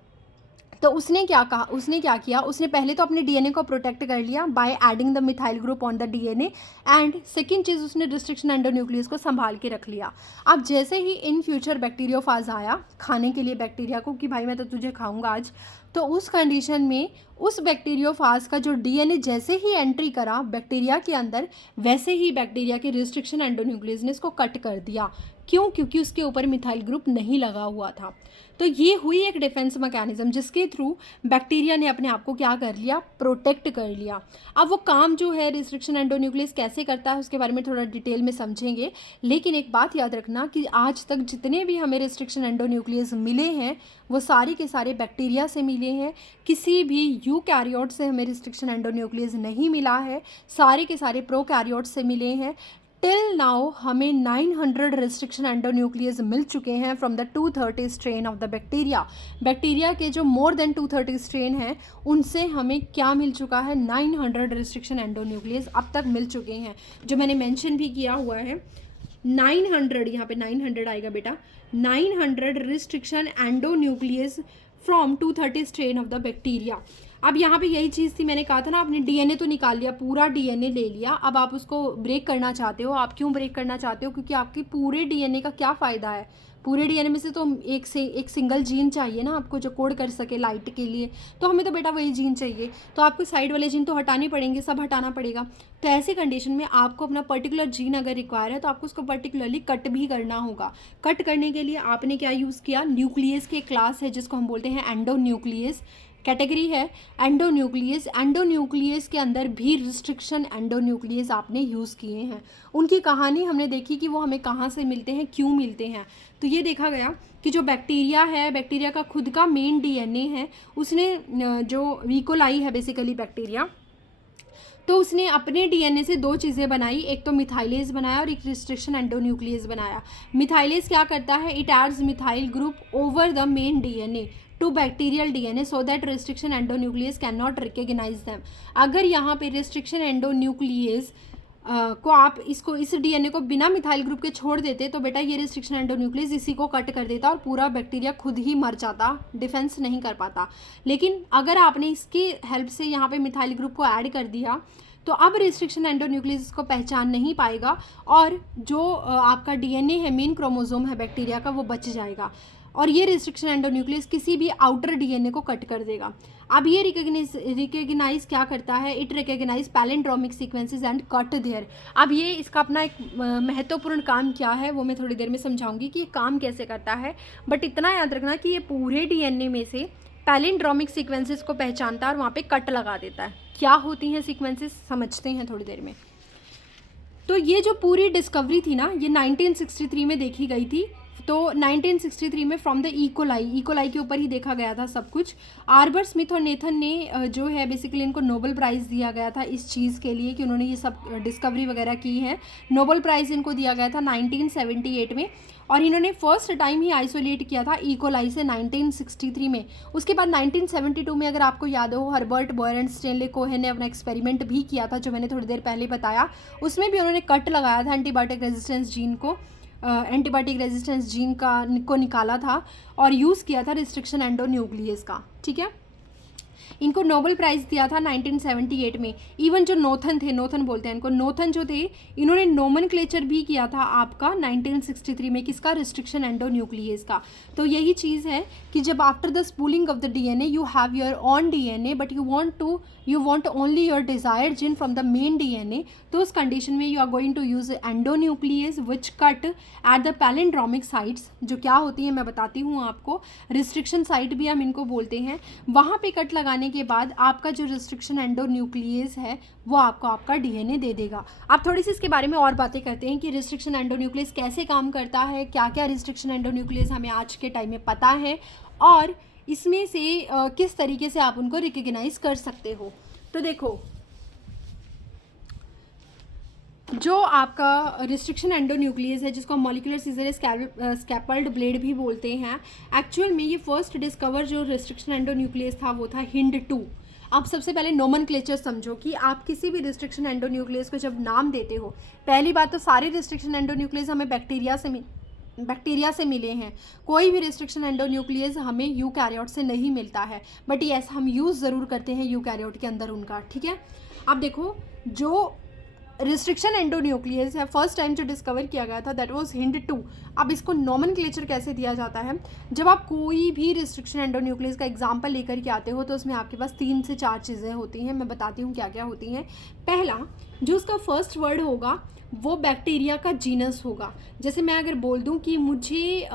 तो उसने क्या कहा, उसने क्या किया, उसने पहले तो अपने डीएनए को प्रोटेक्ट कर लिया by adding the methyl group on the DNA, and second चीज़ उसने रिस्ट्रिक्शन एंडोन्यूक्लियस को संभाल के रख लिया। अब जैसे ही इन फ्यूचर बैक्टीरियोफाज आया खाने के लिए बैक्टीरिया को कि भाई मैं तो तुझे खाऊंगा आज, तो उस कंडीशन में उस बैक्टीरियोफाज का जो डीएनए जैसे ही एंट्री करा बैक्टीरिया के अंदर, वैसे ही बैक्टीरिया के रिस्ट्रिक्शन एंडोन्यूक्लियस ने इसको कट कर दिया। क्यों? क्योंकि उसके ऊपर मिथाइल ग्रुप नहीं लगा हुआ था। तो ये हुई एक डिफेंस मैकेनिज्म जिसके थ्रू बैक्टीरिया ने अपने आप को क्या कर लिया, प्रोटेक्ट कर लिया। अब वो काम जो है रिस्ट्रिक्शन एंडोन्यूक्लियस कैसे करता है उसके बारे में थोड़ा डिटेल में समझेंगे, लेकिन एक बात याद रखना कि आज तक जितने भी हमें रिस्ट्रिक्शन एंडोन्यूक्लियस मिले हैं वो सारे के सारे बैक्टीरिया से मिले हैं। किसी भी यूकैरियोट से हमें रिस्ट्रिक्शन एंडोन्यूक्लियस नहीं मिला है, सारे के सारे प्रोकैरियोट से मिले हैं। टिल नाउ हमें 900 रिस्ट्रिक्शन एंडोन्यूक्लियस मिल चुके हैं from the 230 strain of the bacteria. Bacteria के जो मोर देन 230 स्ट्रेन हैं उनसे हमें क्या मिल चुका है, 900 रिस्ट्रिक्शन एंडोन्यूक्लियस अब तक मिल चुके हैं, जो मैंने मेंशन भी किया हुआ है। 900, यहाँ पे 900 आएगा बेटा, 900 restriction endonuclease from 230 strain of the bacteria. अब यहाँ पे यही चीज़ थी, मैंने कहा था ना, आपने डीएनए तो निकाल लिया, पूरा डीएनए ले लिया, अब आप उसको ब्रेक करना चाहते हो। आप क्यों ब्रेक करना चाहते हो? क्योंकि आपके पूरे डीएनए का क्या फ़ायदा है, पूरे डीएनए में से तो एक सिंगल जीन चाहिए ना आपको जो कोड कर सके लाइट के लिए, तो हमें तो बेटा वही जीन चाहिए, तो आपको साइड वाले जीन तो हटाने पड़ेंगे, सब हटाना पड़ेगा। तो ऐसी कंडीशन में आपको अपना पर्टिकुलर जीन अगर रिक्वायर है तो आपको उसको पर्टिकुलरली कट भी करना होगा। कट करने के लिए आपने क्या यूज़ किया, न्यूक्लियस के क्लास है जिसको हम बोलते हैं एंडोन्यूक्लियस, कैटेगरी है एंडोन्यूक्लियस। एंडोन्यूक्लियस के अंदर भी रिस्ट्रिक्शन एंडोन्यूक्लियस आपने यूज़ किए हैं। उनकी कहानी हमने देखी कि वो हमें कहाँ से मिलते हैं, क्यों मिलते हैं। तो ये देखा गया कि जो बैक्टीरिया है, बैक्टीरिया का खुद का मेन डीएनए है, उसने जो वीकोलाई है बेसिकली बैक्टीरिया, तो उसने अपने डीएनए से दो चीज़ें बनाई, एक तो मिथाइलेज बनाया और एक रिस्ट्रिक्शन एंडोन्यूक्लियस बनाया। मिथाइलेज क्या करता है, it adds methyl group over the main DNA to bacterial DNA so that restriction endonuclease can not recognise them. अगर यहाँ पे रिस्ट्रिक्शन एंडोन्यूक्लियस को आप इस डीएनए को बिना मिथाइल ग्रुप के छोड़ देते तो बेटा ये रिस्ट्रिक्शन एंडोन्यूक्लियस इसी को कट कर देता और पूरा बैक्टीरिया खुद ही मर जाता, डिफेंस नहीं कर पाता। लेकिन अगर आपने इसकी हेल्प से यहाँ पे मिथाइल ग्रुप को ऐड कर दिया तो अब रिस्ट्रिक्शन एंडोन्यूक्लियस इसको पहचान नहीं पाएगा और जो आपका डीएनए है, मेन क्रोमोसोम है बैक्टीरिया का, वो बच जाएगा और ये रिस्ट्रिक्शन एंडोन्यूक्लियस किसी भी आउटर डीएनए को कट कर देगा। अब ये रिकग्नाइज क्या करता है, it recognise palindromic sequences and cut there. अब ये इसका अपना एक महत्वपूर्ण काम क्या है वो मैं थोड़ी देर में समझाऊंगी कि ये काम कैसे करता है, बट इतना याद रखना कि ये पूरे डीएनए में से पैलिंड्रोमिक सीक्वेंसेस को पहचानता है और वहाँ पे कट लगा देता है। क्या होती हैं सीक्वेंसेस समझते हैं थोड़ी देर में। तो ये जो पूरी डिस्कवरी थी ना, ये 1963 में देखी गई थी। तो 1963 में फ्रॉम द इकोलाई के ऊपर ही देखा गया था सब कुछ। आर्बर स्मिथ और नेथन ने जो है बेसिकली इनको नोबेल प्राइज़ दिया गया था इस चीज़ के लिए कि उन्होंने ये सब डिस्कवरी वगैरह की है। नोबेल प्राइज़ इनको दिया गया था 1978 में और इन्होंने फर्स्ट टाइम ही आइसोलेट किया था इकोलाई से 1963 में। उसके बाद 1972 में अगर आपको याद हो, Herbert Boyer and Stanley Cohen ने अपना एक्सपेरिमेंट भी किया था जो मैंने थोड़ी देर पहले बताया। उसमें भी उन्होंने कट लगाया था एंटीबायोटिक रेजिस्टेंस जीन को, एंटीबायोटिक रेजिस्टेंस जीन को निकाला था और यूज़ किया था रिस्ट्रिक्शन एंडोन्यूक्लियस का। ठीक है, इनको नोबेल प्राइज़ दिया था 1978 में। इवन जो नोथन थे, नोथन बोलते हैं इनको, नोथन जो थे इन्होंने नोमेनक्लेचर भी किया था आपका 1963 में, किसका, रिस्ट्रिक्शन एंडोन्यूक्लियस का। तो यही चीज़ है कि जब after the spooling of the DNA you have your own DNA but you want only your desired gene from the main DNA, तो उस कंडीशन में you are going to use endonuclease which cut at the palindromic sites, जो क्या होती है मैं बताती हूँ आपको। रिस्ट्रिक्शन साइट भी हम इनको बोलते हैं। वहाँ पे कट लगाने के बाद आपका जो रिस्ट्रिक्शन एंडोन्यूक्लियस है वो आपको आपका डीएनए दे देगा। अब थोड़ी सी इसके बारे में और बातें करते हैं कि रिस्ट्रिक्शन एंडोन्यूक्लियस कैसे काम करता है, क्या क्या रिस्ट्रिक्शन एंडोन्यूक्लियस हमें आज के टाइम में पता है और इसमें से किस तरीके से आप उनको रिकग्नाइज कर सकते हो। तो देखो, जो आपका रिस्ट्रिक्शन एंडोन्यूक्लियस है जिसको मॉलिक्यूलर सीजर स्कैपल्ड ब्लेड भी बोलते हैं, एक्चुअल में ये फर्स्ट डिस्कवर जो रिस्ट्रिक्शन एंडोन्यूक्लियस था वो था HIND2। आप सबसे पहले नोमेनक्लेचर समझो कि आप किसी भी रिस्ट्रिक्शन एंडोन्यूक्लियस को जब नाम देते हो, पहली बात तो सारे रिस्ट्रिक्शन एंडोन्यूक्लियस हमें बैक्टीरिया से मिले हैं। कोई भी रिस्ट्रिक्शन एंडोन्यूक्लियस हमें यूकैरियोट से नहीं मिलता है, बट यस हम यूज़ ज़रूर करते हैं यूकैरियोट के अंदर उनका। ठीक है, अब देखो जो रिस्ट्रिक्शन एंडोन्यूक्लियस है फर्स्ट टाइम जो डिस्कवर किया गया था दैट वाज HIND2। अब इसको नोमेनक्लेचर कैसे दिया जाता है, जब आप कोई भी रिस्ट्रिक्शन एंडोन्यूक्लियस का एग्जांपल लेकर के आते हो तो उसमें आपके पास 3 से 4 चीज़ें होती हैं। मैं बताती हूँ क्या क्या होती हैं। पहला, जो उसका फर्स्ट वर्ड होगा वो बैक्टीरिया का जीनस होगा। जैसे मैं अगर बोल दूँ कि मुझे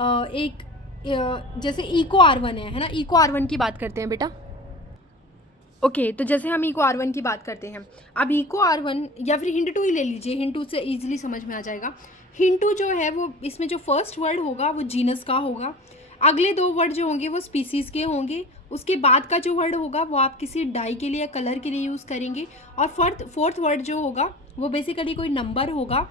जैसे EcoR1 है ना, EcoR1 की बात करते हैं बेटा। ओके, तो जैसे हम EcoR1 की बात करते हैं, अब EcoR1 या फिर HIND2 ही ले लीजिए, HIND2 से ईजिली समझ में आ जाएगा। HIND2 जो है वो इसमें जो फर्स्ट वर्ड होगा वो जीनस का होगा, अगले 2 वर्ड जो होंगे वो स्पीसीज़ के होंगे, उसके बाद का जो वर्ड होगा वो आप किसी डाई के लिए या कलर के लिए यूज़ करेंगे, और फोर्थ वर्ड जो होगा वो बेसिकली कोई नंबर होगा।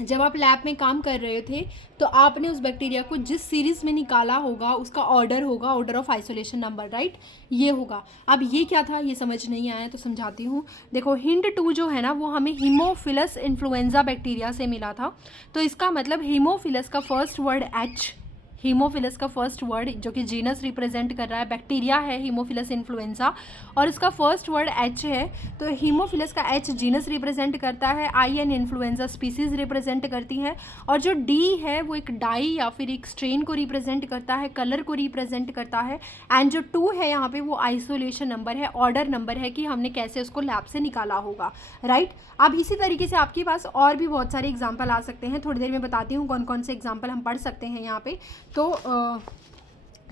जब आप लैब में काम कर रहे थे तो आपने उस बैक्टीरिया को जिस सीरीज़ में निकाला होगा उसका ऑर्डर होगा, order of isolation number, right, ये होगा। अब ये क्या था ये समझ नहीं आया तो समझाती हूँ। देखो HIND2 जो है ना वो हमें हीमोफिलस इन्फ्लुएंजा बैक्टीरिया से मिला था। तो इसका मतलब हीमोफिलस का फर्स्ट वर्ड H, हीमोफिलस का फर्स्ट वर्ड जो कि जीनस रिप्रेजेंट कर रहा है, बैक्टीरिया है हीमोफिलस इन्फ्लुएंजा और इसका फर्स्ट वर्ड H है। तो हीमोफिलस का H जीनस रिप्रेजेंट करता है, IN इन्फ्लुएंजा स्पीसीज रिप्रेजेंट करती है, और जो D है वो एक डाई या फिर एक स्ट्रेन को रिप्रेजेंट करता है, कलर को रिप्रेजेंट करता है, एंड जो 2 है यहाँ पे वो आइसोलेशन नंबर है, ऑर्डर नंबर है कि हमने कैसे उसको लैब से निकाला होगा, राइट। अब इसी तरीके से आपके पास और भी बहुत सारे एग्जाम्पल आ सकते हैं, थोड़ी देर में बताती हूँ कौन कौन से एग्जाम्पल हम पढ़ सकते हैं यहाँ पे। तो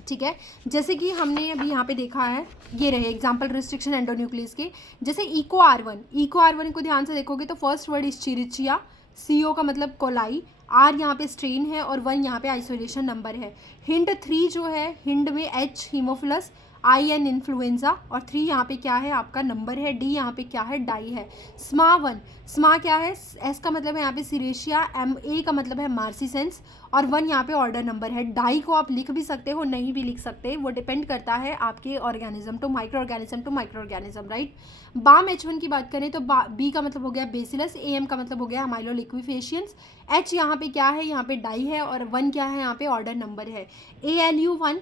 ठीक है, जैसे कि हमने अभी यहाँ पे देखा है, ये रहे एग्जाम्पल रिस्ट्रिक्शन एंडोन्यूक्लियस के। जैसे EcoR1 को ध्यान से देखोगे तो फर्स्ट वर्ड इश्चीरिचिया, CO का मतलब कोलाई, R यहाँ पे स्ट्रेन है और 1 यहाँ पे आइसोलेशन नंबर है। HIND3 जो है, हिंड में H हीमोफिलस, IN इन्फ्लुएंजा, और 3 यहाँ पे क्या है आपका नंबर है, D यहाँ पे क्या है डाई है। स्मा क्या है, S का मतलब है यहाँ पे सिरेशिया, MA का मतलब है मार्सीसेंस, और 1 यहाँ पे ऑर्डर नंबर है। डाई को आप लिख भी सकते हो, नहीं भी लिख सकते, वो डिपेंड करता है आपके organism to micro organism, right. बाम H1 की बात करें तो B का मतलब हो गया बेसिलस, AM का मतलब हो गया माइलो लिक्विफेशियंस, H यहाँ पे क्या है, यहाँ पे डाई है, और 1 क्या है यहाँ पे ऑर्डर नंबर है। ALU1,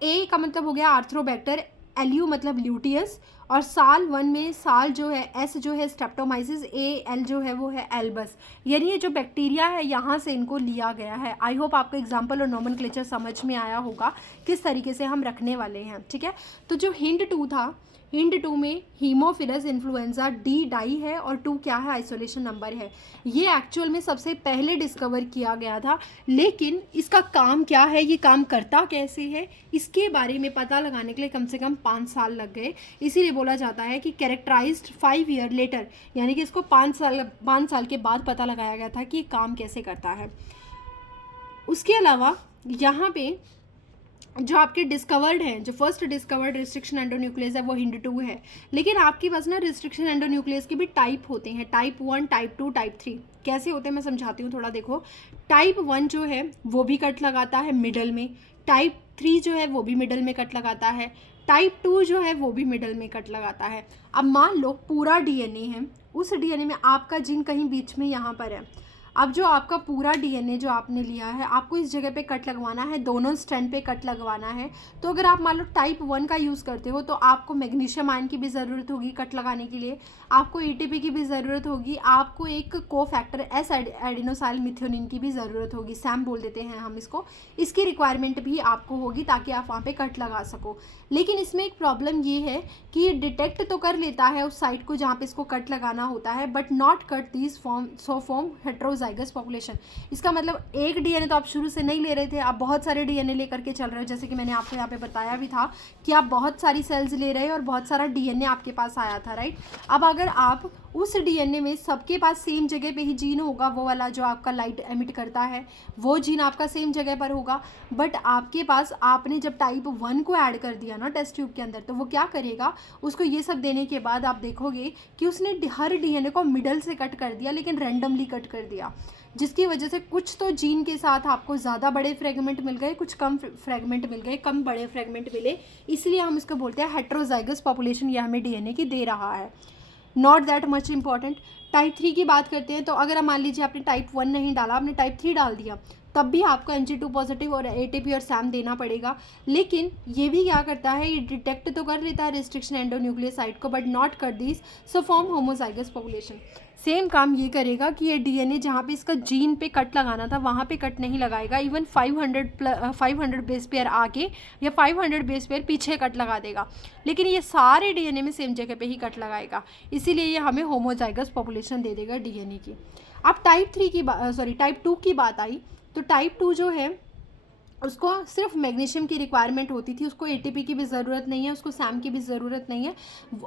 A का मतलब हो गया आर्थ्रोबैक्टर, LU मतलब ल्यूटियस, और साल 1 में साल जो है एस जो है स्ट्रेप्टोमाइसिस, ए एल जो है वो है एल्बस, यानी ये जो बैक्टीरिया है यहाँ से इनको लिया गया है। आई होप आपको एग्जाम्पल और नोमेनक्लेचर समझ में आया होगा किस तरीके से हम रखने वाले हैं, ठीक है। तो जो हिंड 2 था, हिंड 2 में हीमोफिलस इन्फ्लुएंजा डी डाई है और 2 क्या है, आइसोलेशन नंबर है। ये एक्चुअल में सबसे पहले डिस्कवर किया गया था, लेकिन इसका काम क्या है, ये काम करता कैसे है, इसके बारे में पता लगाने के लिए कम से कम 5 साल लग गए। इसीलिए बोला जाता है कि कैरेक्टराइज्ड 5 ईयर लेटर, यानी कि इसको 5 साल के बाद पता लगाया गया था कि ये काम कैसे करता है। उसके अलावा यहाँ पे जो आपके डिस्कवर्ड हैं, जो फर्स्ट डिस्कवर्ड रिस्ट्रिक्शन एंडोन्यूक्लियस है वो हिंड 2 है, लेकिन आपके पास ना रिस्ट्रिक्शन एंडोन्यूक्लियस के भी टाइप होते हैं, टाइप 1, टाइप 2, टाइप 3। कैसे होते हैं मैं समझाती हूँ थोड़ा, देखो। टाइप 1 जो है वो भी कट लगाता है मिडल में, टाइप 3 जो है वो भी मिडल में कट लगाता है, टाइप 2 जो है वो भी मिडल में कट लगाता है। अब मान लो पूरा डीएनए है, उस डीएनए में आपका जीन कहीं बीच में यहाँ पर है। अब जो आपका पूरा डीएनए जो आपने लिया है, आपको इस जगह पे कट लगवाना है, दोनों स्ट्रैंड पे कट लगवाना है। तो अगर आप मान लो टाइप 1 का यूज़ करते हो तो आपको मैग्नीशियम आयन की भी ज़रूरत होगी कट लगाने के लिए, आपको एटीपी की भी ज़रूरत होगी, आपको एक कोफैक्टर एस एडिनोसाइल मिथ्योनिन की भी ज़रूरत होगी, सैम बोल देते हैं हम इसको। इसकी रिक्वायरमेंट भी आपको होगी ताकि आप वहाँ पे कट लगा सको। लेकिन इसमें एक प्रॉब्लम ये है कि ये डिटेक्ट तो कर लेता है उस साइट को जहाँ पे इसको कट लगाना होता है, but not cut these form heterozygous population. इसका मतलब एक डीएनए तो आप शुरू से नहीं ले रहे थे, आप बहुत सारे डीएनए लेकर के चल रहे हो, जैसे कि मैंने आपको यहाँ पे बताया भी था कि आप बहुत सारी सेल्स ले रहे हैं और बहुत सारा डीएनए आपके पास आया था, राइट। अब अगर आप उस डीएनए में सबके पास सेम जगह पे ही जीन होगा, वो वाला जो आपका लाइट एमिट करता है वो जीन आपका सेम जगह पर होगा, बट आपके पास आपने जब टाइप 1 को ऐड कर दिया ना टेस्ट ट्यूब के अंदर, तो वो क्या करेगा, उसको ये सब देने के बाद आप देखोगे कि उसने हर डीएनए को मिडल से कट कर दिया, लेकिन रैंडमली कट कर दिया, जिसकी वजह से कुछ तो जीन के साथ आपको ज़्यादा बड़े फ्रेगमेंट मिल गए, कुछ कम फ्रेगमेंट मिल गए, कम बड़े फ्रेगमेंट मिले। इसलिए हम इसको बोलते हैं हेट्रोजाइगस पॉपुलेशन, ये हमें डीएनए की दे रहा है। Not that much important. Type 3 की बात करते हैं, तो अगर आप मान लीजिए आपने टाइप 1 नहीं डाला, आपने टाइप 3 डाल दिया, तब भी आपको Ng2 पॉजिटिव और एटीपी और सैम देना पड़ेगा। लेकिन ये भी क्या करता है, ये डिटेक्ट तो कर लेता है रिस्ट्रिक्शन एंडोन्यूक्लियोसाइड को, बट नॉट कर this, so form homozygous population. Same काम ये करेगा कि ये डीएनए जहाँ पे इसका जीन पे कट लगाना था वहाँ पे कट नहीं लगाएगा, इवन 500 बेस पेयर आगे या 500 बेस पेयर पीछे कट लगा देगा, लेकिन ये सारे डीएनए में सेम जगह पे ही कट लगाएगा। इसीलिए ये हमें होमोजाइगस पॉपुलेशन दे देगा डीएनए की। अब टाइप 2 की बात आई, तो टाइप 2 जो है उसको सिर्फ मैग्नीशियम की रिक्वायरमेंट होती थी, उसको एटीपी की भी ज़रूरत नहीं है, उसको सैम की भी ज़रूरत नहीं है।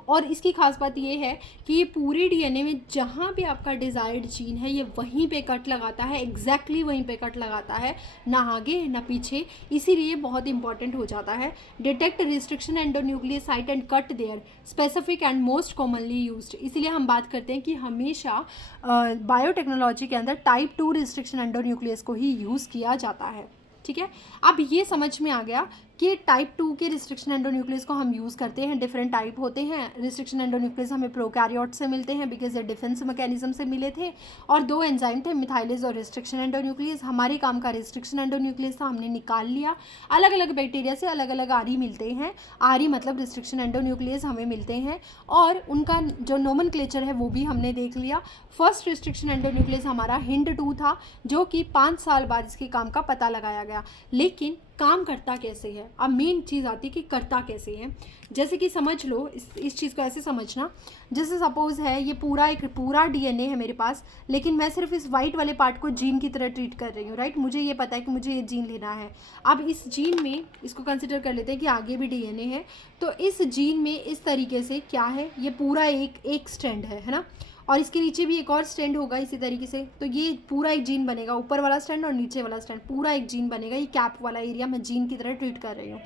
और इसकी खास बात ये है कि ये पूरे डीएनए में जहाँ पे आपका डिज़ायर्ड जीन है ये वहीं पे कट लगाता है, एग्जैक्टली वहीं पे कट लगाता है, ना आगे ना पीछे। इसीलिए बहुत इंपॉर्टेंट हो जाता है। Detect restriction endonucleases and cut their specific and most commonly used. इसीलिए हम बात करते हैं कि हमेशा बायोटेक्नोलॉजी के अंदर टाइप 2 रिस्ट्रिक्शन एंडोन्यूक्लियस को ही यूज़ किया जाता है, ठीक है। अब ये समझ में आ गया कि टाइप 2 के रिस्ट्रिक्शन एंडोन्यूक्लियस को हम यूज़ करते हैं, डिफरेंट टाइप होते हैं। रिस्ट्रिक्शन एंडोन्यूक्लियस हमें प्रोकैरियोट से मिलते हैं बिकॉज ये डिफेंस मैकेनिज्म से मिले थे, और 2 एंजाइम थे, मिथाइलेज और रिस्ट्रिक्शन एंडोन्यूक्लियस। हमारे काम का रिस्ट्रिक्शन एंडोन्यूक्लियस था, हमने निकाल लिया। अलग अलग बैक्टीरिया से अलग अलग आरी मिलते हैं, आरी मतलब रिस्ट्रिक्शन एंडोन्यूक्लियस हमें मिलते हैं, और उनका जो नोमेनक्लेचर है वो भी हमने देख लिया। फर्स्ट रिस्ट्रिक्शन एंडोन्यूक्लियस हमारा हिंड 2 था, जो कि 5 साल बाद इसके काम का पता लगाया गया। लेकिन काम करता कैसे है, अब मेन चीज़ आती है कि करता कैसे है। जैसे कि समझ लो, इस चीज़ को ऐसे समझना, जैसे सपोज है ये पूरा डीएनए है मेरे पास, लेकिन मैं सिर्फ इस वाइट वाले पार्ट को जीन की तरह ट्रीट कर रही हूँ, राइट। मुझे ये पता है कि मुझे ये जीन लेना है। अब इस जीन में इसको कंसिडर कर लेते हैं कि आगे भी डीएनए है, तो इस जीन में इस तरीके से क्या है, ये पूरा एक स्ट्रैंड है ना, और इसके नीचे भी एक और स्ट्रैंड होगा इसी तरीके से। तो ये पूरा एक जीन बनेगा, ऊपर वाला स्ट्रैंड और नीचे वाला स्ट्रैंड, पूरा एक जीन बनेगा। ये कैप वाला एरिया मैं जीन की तरह ट्रीट कर रही हूँ।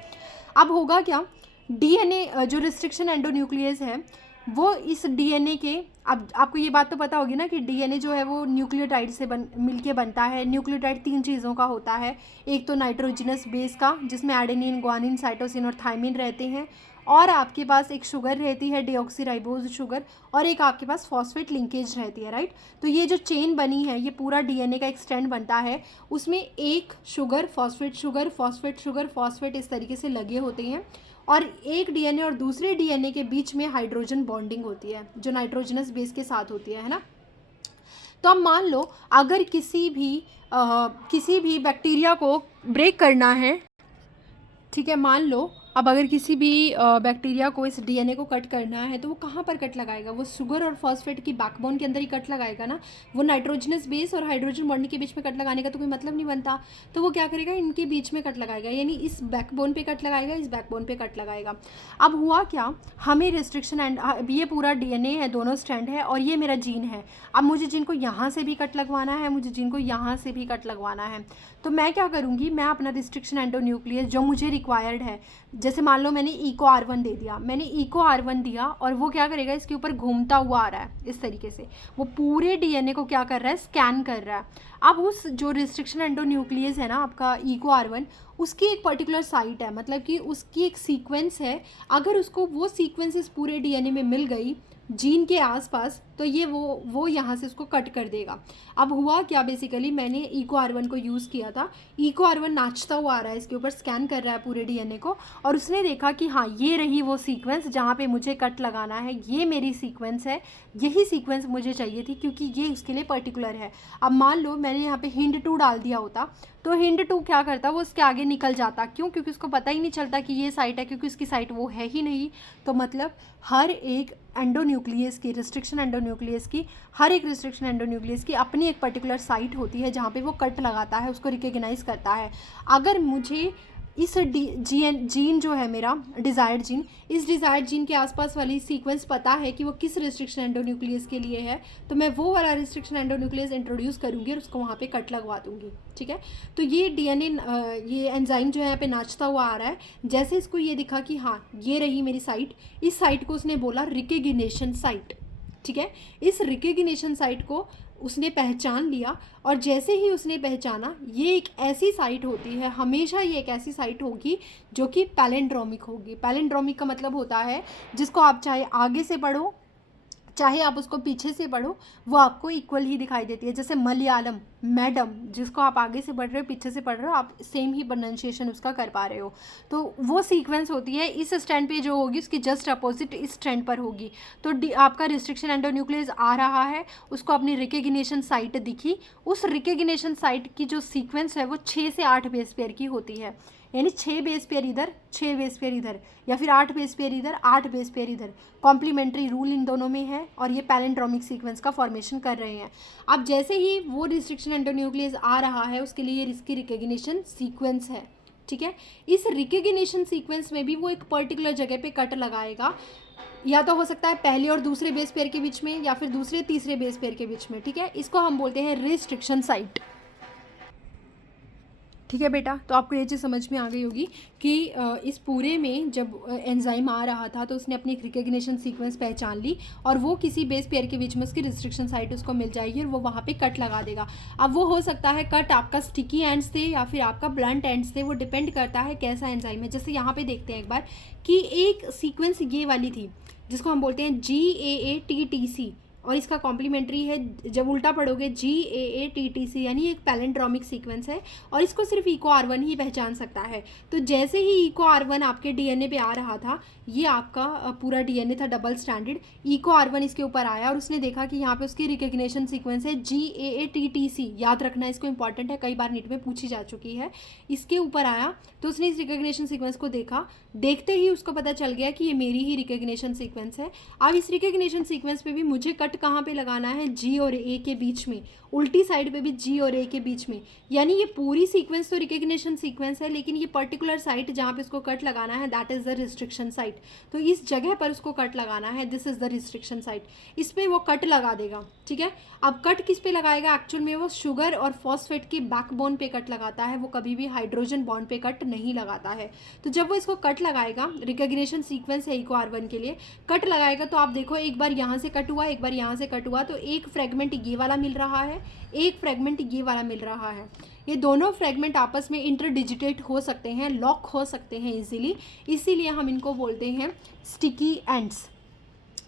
अब होगा क्या, डीएनए जो रिस्ट्रिक्शन एंडोन्यूक्लियस है वो इस डीएनए के, अब आपको ये बात तो पता होगी ना कि डीएनए जो है वो न्यूक्लियोटाइड से मिलके बनता है। न्यूक्लियोटाइड 3 चीज़ों का होता है, एक तो नाइट्रोजनस बेस का जिसमें एडेनिन, ग्वानिन, साइटोसिन और थायमिन रहते हैं, और आपके पास एक शुगर रहती है डीऑक्सीराइबोज शुगर, और एक आपके पास फॉस्फेट लिंकेज रहती है, राइट। तो ये जो चेन बनी है ये पूरा डीएनए का एक स्ट्रैंड बनता है, उसमें एक sugar phosphate sugar phosphate sugar phosphate इस तरीके से लगे होते हैं, और एक डीएनए और दूसरे डीएनए के बीच में हाइड्रोजन बॉन्डिंग होती है जो नाइट्रोजनस बेस के साथ होती है ना। तो अब मान लो अगर किसी भी बैक्टीरिया को ब्रेक करना है, ठीक है, मान लो अब अगर किसी भी बैक्टीरिया को इस डीएनए को कट करना है तो वो कहाँ पर कट लगाएगा, वो शुगर और फॉस्फेट की बैकबोन के अंदर ही कट लगाएगा ना। वो नाइट्रोजनस बेस और हाइड्रोजन बॉन्डिंग के बीच में कट लगाने का तो कोई मतलब नहीं बनता, तो वो क्या करेगा, इनके बीच में कट लगाएगा, यानी इस बैकबोन पे कट लगाएगा, इस बैकबोन पे कट लगाएगा। अब हुआ क्या, हमें रिस्ट्रिक्शन एंड ये पूरा डीएनए है, दोनों स्ट्रैंड है, और ये मेरा जीन है। अब मुझे जीन को यहाँ से भी कट लगवाना है, मुझे जीन को यहाँ से भी कट लगवाना है, तो मैं क्या करूँगी, मैं अपना रिस्ट्रिक्शन एंडोन्यूक्लियस जो मुझे रिक्वायर्ड है, जैसे मान लो मैंने इको R1 दे दिया, मैंने इको R1 दिया, और वो क्या करेगा, इसके ऊपर घूमता हुआ आ रहा है इस तरीके से, वो पूरे डीएनए को क्या कर रहा है, स्कैन कर रहा है। अब उस जो रिस्ट्रिक्शन एंडोन्यूक्लियस है ना आपका इको R1, उसकी एक पर्टिकुलर साइट है, मतलब कि उसकी एक सीक्वेंस है, अगर उसको वो सीक्वेंस इस पूरे डीएनए में मिल गई जीन के आसपास, तो ये वो यहाँ से उसको कट कर देगा। अब हुआ क्या, बेसिकली मैंने इको R1 को यूज़ किया था, इको R1 नाचता हुआ आ रहा है, इसके ऊपर स्कैन कर रहा है पूरे डीएनए को, और उसने देखा कि हाँ ये रही वो सीक्वेंस जहाँ पे मुझे कट लगाना है, ये मेरी सीक्वेंस है, यही सीक्वेंस मुझे चाहिए थी क्योंकि ये उसके लिए पर्टिकुलर है। अब मान लो मैंने यहाँ पे हिंड 2 डाल दिया होता, तो हिंड 2 क्या करता, वो उसके आगे निकल जाता, क्यों, क्योंकि उसको पता ही नहीं चलता कि ये साइट है, क्योंकि उसकी साइट वो है ही नहीं। तो मतलब हर एक एंडोन्यूक्लियस की रिस्ट्रिक्शन एंडोन्यूक्लियस की हर एक रिस्ट्रिक्शन एंडोन्यूक्लियस की अपनी एक पर्टिकुलर साइट होती है जहाँ पे वो कट लगाता है, उसको रिकग्नाइज करता है। अगर मुझे इस जीन जो है मेरा डिज़ायर्ड जीन, इस डिज़ायर्ड जीन के आसपास वाली सीक्वेंस पता है कि वो किस रिस्ट्रिक्शन एंडोन्यूक्लियस के लिए है, तो मैं वो वाला रिस्ट्रिक्शन एंडोन्यूक्लियस इंट्रोड्यूस करूँगी और उसको वहाँ पे कट लगवा दूँगी, ठीक है। तो ये डीएनए ये एंजाइम जो है यहाँ पे नाचता हुआ आ रहा है, जैसे इसको ये दिखा कि हाँ ये रही मेरी साइट, इस साइट को उसने बोला रिकग्निशन साइट, ठीक है। इस रिकग्निशन साइट को उसने पहचान लिया, और जैसे ही उसने पहचाना, ये एक ऐसी साइट होती है, हमेशा ये एक ऐसी साइट होगी जो कि पैलिंड्रोमिक होगी। पैलिंड्रोमिक का मतलब होता है जिसको आप चाहे आगे से पढ़ो चाहे आप उसको पीछे से पढ़ो, वो आपको इक्वल ही दिखाई देती है। जैसे मलयालम मैडम, जिसको आप आगे से पढ़ रहे हो पीछे से पढ़ रहे हो, आप सेम ही प्रोनाउंसिएशन उसका कर पा रहे हो। तो वो सीक्वेंस होती है, इस स्टैंड पे जो होगी उसकी जस्ट अपोजिट इस स्टैंड पर होगी। तो आपका रिस्ट्रिक्शन एंडोन्यूक्लियस आ रहा है, उसको अपनी रिकग्निशन साइट दिखी, उस रिकग्निशन साइट की जो सीक्वेंस है वो 6 से 8 बेस पेयर की होती है, यानी 6 बेस पेयर इधर 6 बेस पेयर इधर, या फिर 8 बेस पेयर इधर 8 बेस पेयर इधर। कॉम्प्लीमेंट्री रूल इन दोनों में है और ये पैलिंड्रोमिक सीक्वेंस का फॉर्मेशन कर रहे हैं। अब जैसे ही वो रिस्ट्रिक्शन एंडोन्यूक्लियस आ रहा है उसके लिए इसकी रिकग्निशन सीक्वेंस है, ठीक है। इस रिकग्निशन सीक्वेंस में भी वो एक पर्टिकुलर जगह पे कट लगाएगा, या तो हो सकता है पहले और दूसरे बेस पेयर के बीच में, या फिर दूसरे तीसरे बेस पेयर के बीच में, ठीक है। इसको हम बोलते हैं रिस्ट्रिक्शन साइट, ठीक है बेटा। तो आपको ये चीज़ समझ में आ गई होगी कि इस पूरे में जब एंजाइम आ रहा था तो उसने अपनी एक रिकग्निशन सीक्वेंस पहचान ली, और वो किसी बेस पेयर के बीच में उसकी रिस्ट्रिक्शन साइट उसको मिल जाएगी और वो वहाँ पे कट लगा देगा। अब वो हो सकता है कट आपका स्टिकी एंड से या फिर आपका ब्लंट एंड से, वो डिपेंड करता है कैसा एंजाइम है। जैसे यहाँ पे देखते हैं एक बार कि एक सीक्वेंस ये वाली थी जिसको हम बोलते हैं GAATTC, और इसका कॉम्प्लीमेंट्री है, जब उल्टा पढ़ोगे GAATTC, यानी एक पैलिंड्रोमिक सीक्वेंस है, और इसको सिर्फ इको R1 ही पहचान सकता है। तो जैसे ही इको R1 आपके डीएनए पे आ रहा था, ये आपका पूरा डीएनए था डबल स्टैंडर्ड, इको R1 इसके ऊपर आया और उसने देखा कि यहाँ पे उसकी रिकग्निशन सीक्वेंस है GAATTC, याद रखना इसको, इंपॉर्टेंट है, कई बार नीट में पूछी जा चुकी है। इसके ऊपर आया तो उसने इस रिकग्निशन सीक्वेंस को देखा, देखते ही उसको पता चल गया कि ये मेरी ही रिकग्निशन सीक्वेंस है। अब इस रिकग्निशन सीक्वेंस पे भी मुझे कट कहाँ पे लगाना है, G और A के बीच में, उल्टी साइड पे भी G और A के बीच में, यानी ये पूरी सीक्वेंस तो रिकग्निशन सीक्वेंस है, लेकिन ये पर्टिकुलर साइट जहाँ पे उसको कट लगाना है that is the restriction site. तो इस जगह पर उसको कट लगाना है, this is the restriction site, इस पर वो कट लगा देगा, ठीक है। अब कट किस पे लगाएगा, एक्चुअल में वो शुगर और फॉस्फेट की बैकबोन पे कट लगाता है, वो कभी भी हाइड्रोजन बॉन्ड पे कट नहीं लगाता है। तो जब वो इसको कट लगाएगा, रिकग्निशन सीक्वेंस है इको R1 के लिए, कट लगाएगा, तो आप देखो एक बार यहाँ से कट हुआ, एक बार यहाँ यहाँ से कट हुआ तो एक फ्रेगमेंट ये वाला मिल रहा है, एक फ्रेगमेंट ये वाला मिल रहा है। ये दोनों फ्रेगमेंट आपस में इंटरडिजिटेट हो सकते हैं, लॉक हो सकते हैं इजीली, इसीलिए हम इनको बोलते हैं स्टिकी एंड्स,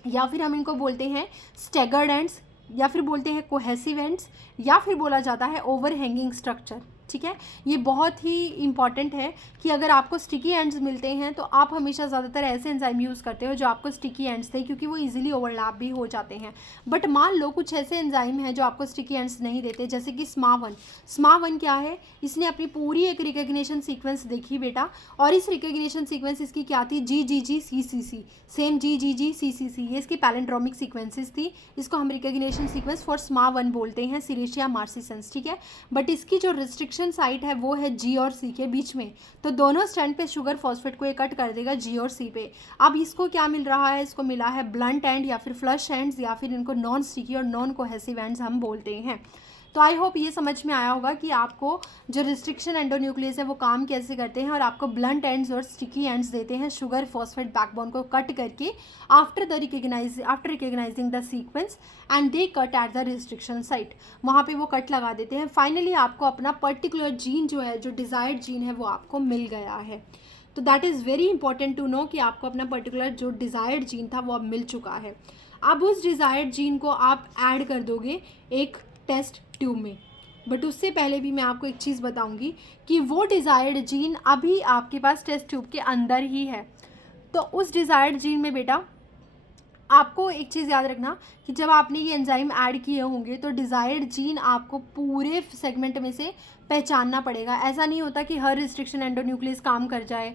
या फिर हम इनको बोलते हैं स्टैगर्ड एंड्स, या फिर बोलते हैं कोहेसिव एंड्स, या फिर बोला जाता है ओवरहैंगिंग स्ट्रक्चर। ठीक है, ये बहुत ही इंपॉर्टेंट है कि अगर आपको स्टिकी एंड्स मिलते हैं तो आप हमेशा ज़्यादातर ऐसे एंजाइम यूज़ करते हो जो आपको स्टिकी एंड्स थे, क्योंकि वो इजीली ओवरलैप भी हो जाते हैं। बट मान लो कुछ ऐसे एंजाइम हैं जो आपको स्टिकी एंड्स नहीं देते, जैसे कि SMA1। SMA1 क्या है, इसने अपनी पूरी एक रिकग्निशन सीक्वेंस देखी बेटा, और इस रिकग्निशन सीक्वेंस इसकी क्या थी, GGGCCC, सेम GGGCCC, ये इसकी पैलेंड्रोमिक सीक्वेंसेस थी। इसको हम रिकग्निशन सीक्वेंस फॉर SMA1 बोलते हैं, सीरेशिया मार्सिसेंस। ठीक है, बट इसकी जो रिस्ट्रिक्शन साइट है वो है G और C के बीच में, तो दोनों स्ट्रैंड पे शुगर फॉस्फेट को ये कट कर देगा G और C पे। अब इसको क्या मिल रहा है, इसको मिला है ब्लंट एंड या फिर फ्लश एंड्स, या फिर इनको नॉन स्टिकी और नॉन कोहेसिव एंड्स हम बोलते हैं। तो आई होप ये समझ में आया होगा कि आपको जो रिस्ट्रिक्शन एंडोन्यूक्लियस है वो काम कैसे करते हैं, और आपको ब्लंट एंड्स और स्टिकी एंड्स देते हैं शुगर फॉस्फेट बैकबोन को कट करके after recognising the sequence and they cut at the restriction site, वहाँ पे वो कट लगा देते हैं। फाइनली आपको अपना पर्टिकुलर जीन जो है, जो डिज़ायर्ड जीन है, वो आपको मिल गया है। तो that is very important to know कि आपको अपना पर्टिकुलर जो डिज़ायर्ड जीन था वो अब मिल चुका है। अब उस डिज़ायर्ड जीन को आप ऐड कर दोगे एक टेस्ट ट्यूब में, बट उससे पहले भी मैं आपको एक चीज़ बताऊंगी कि वो डिज़ायर्ड जीन अभी आपके पास टेस्ट ट्यूब के अंदर ही है। तो उस डिज़ायर्ड जीन में बेटा आपको एक चीज़ याद रखना कि जब आपने ये एंजाइम ऐड किए होंगे तो डिज़ायर्ड जीन आपको पूरे सेगमेंट में से पहचानना पड़ेगा। ऐसा नहीं होता कि हर रिस्ट्रिक्शन एंडोन्यूक्लियस काम कर जाए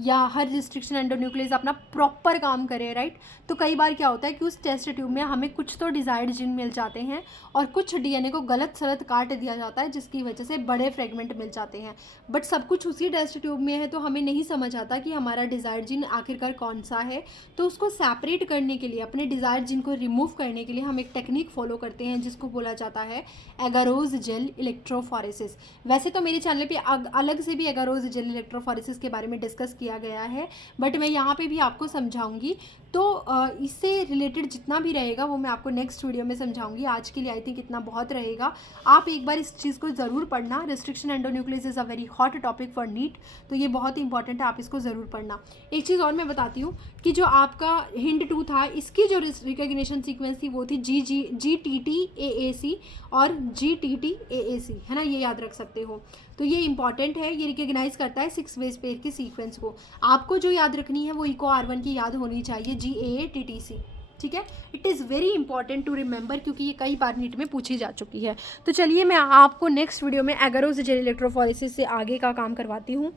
या हर रिस्ट्रिक्शन एंडोन्यूक्लियस अपना प्रॉपर काम करे, राइट। तो कई बार क्या होता है कि उस टेस्ट ट्यूब में हमें कुछ तो डिज़ायर्ड जीन मिल जाते हैं और कुछ डीएनए को गलत सलत काट दिया जाता है, जिसकी वजह से बड़े फ्रेगमेंट मिल जाते हैं। बट सब कुछ उसी टेस्ट ट्यूब में है तो हमें नहीं समझ आता कि हमारा डिज़ायर्ड जीन आखिरकार कौन सा है। तो उसको सेपरेट करने के लिए, अपने डिज़ायर्ड जीन को रिमूव करने के लिए हम एक टेक्निक फॉलो करते हैं जिसको बोला जाता है एगारोज जेल इलेक्ट्रोफोरेसिस। वैसे तो मेरे चैनल पर अलग से भी एगारोज जेल इलेक्ट्रोफोरेसिस के बारे में डिस्कस किया गया है, बट मैं यहाँ पे भी आपको समझाऊंगी। तो इससे रिलेटेड जितना भी रहेगा वो मैं आपको नेक्स्ट वीडियो में समझाऊंगी। आज के लिए आई थिंक इतना बहुत रहेगा। आप एक बार इस चीज़ को ज़रूर पढ़ना। Restriction endonuclease is a very hot topic for NEET, तो ये बहुत इंपॉर्टेंट है, आप इसको ज़रूर पढ़ना। एक चीज़ और मैं बताती हूँ कि जो आपका HIND2 था, इसकी जो रिकग्निशन सीक्वेंस थी वो थी GTTAAC और GTTAAC, है ना, ये याद रख सकते हो। तो ये इंपॉर्टेंट है, ये रिकग्नाइज करता है 6 बेस पेयर के सीक्वेंस को। आपको जो याद रखनी है वो इको R1 की याद होनी चाहिए, GAATTC। ठीक है, it is very important to remember, क्योंकि ये कई बार नीट में पूछी जा चुकी है। तो चलिए मैं आपको नेक्स्ट वीडियो में एगारोज जेल इलेक्ट्रोफोरेसिस से आगे का काम करवाती हूँ।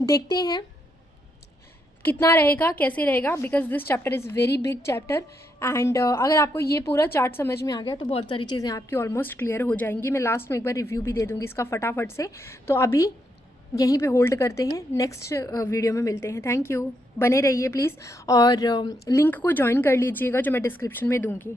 देखते हैं कितना रहेगा, कैसे रहेगा, because this chapter is very big chapter and अगर आपको ये पूरा चार्ट समझ में आ गया तो बहुत सारी चीज़ें आपकी ऑलमोस्ट क्लियर हो जाएंगी। मैं लास्ट में एक बार रिव्यू भी दे दूँगी इसका फटाफट से। तो अभी यहीं पे होल्ड करते हैं, नेक्स्ट वीडियो में मिलते हैं। थैंक यू, बने रहिए प्लीज़, और लिंक को ज्वाइन कर लीजिएगा जो मैं डिस्क्रिप्शन में दूँगी।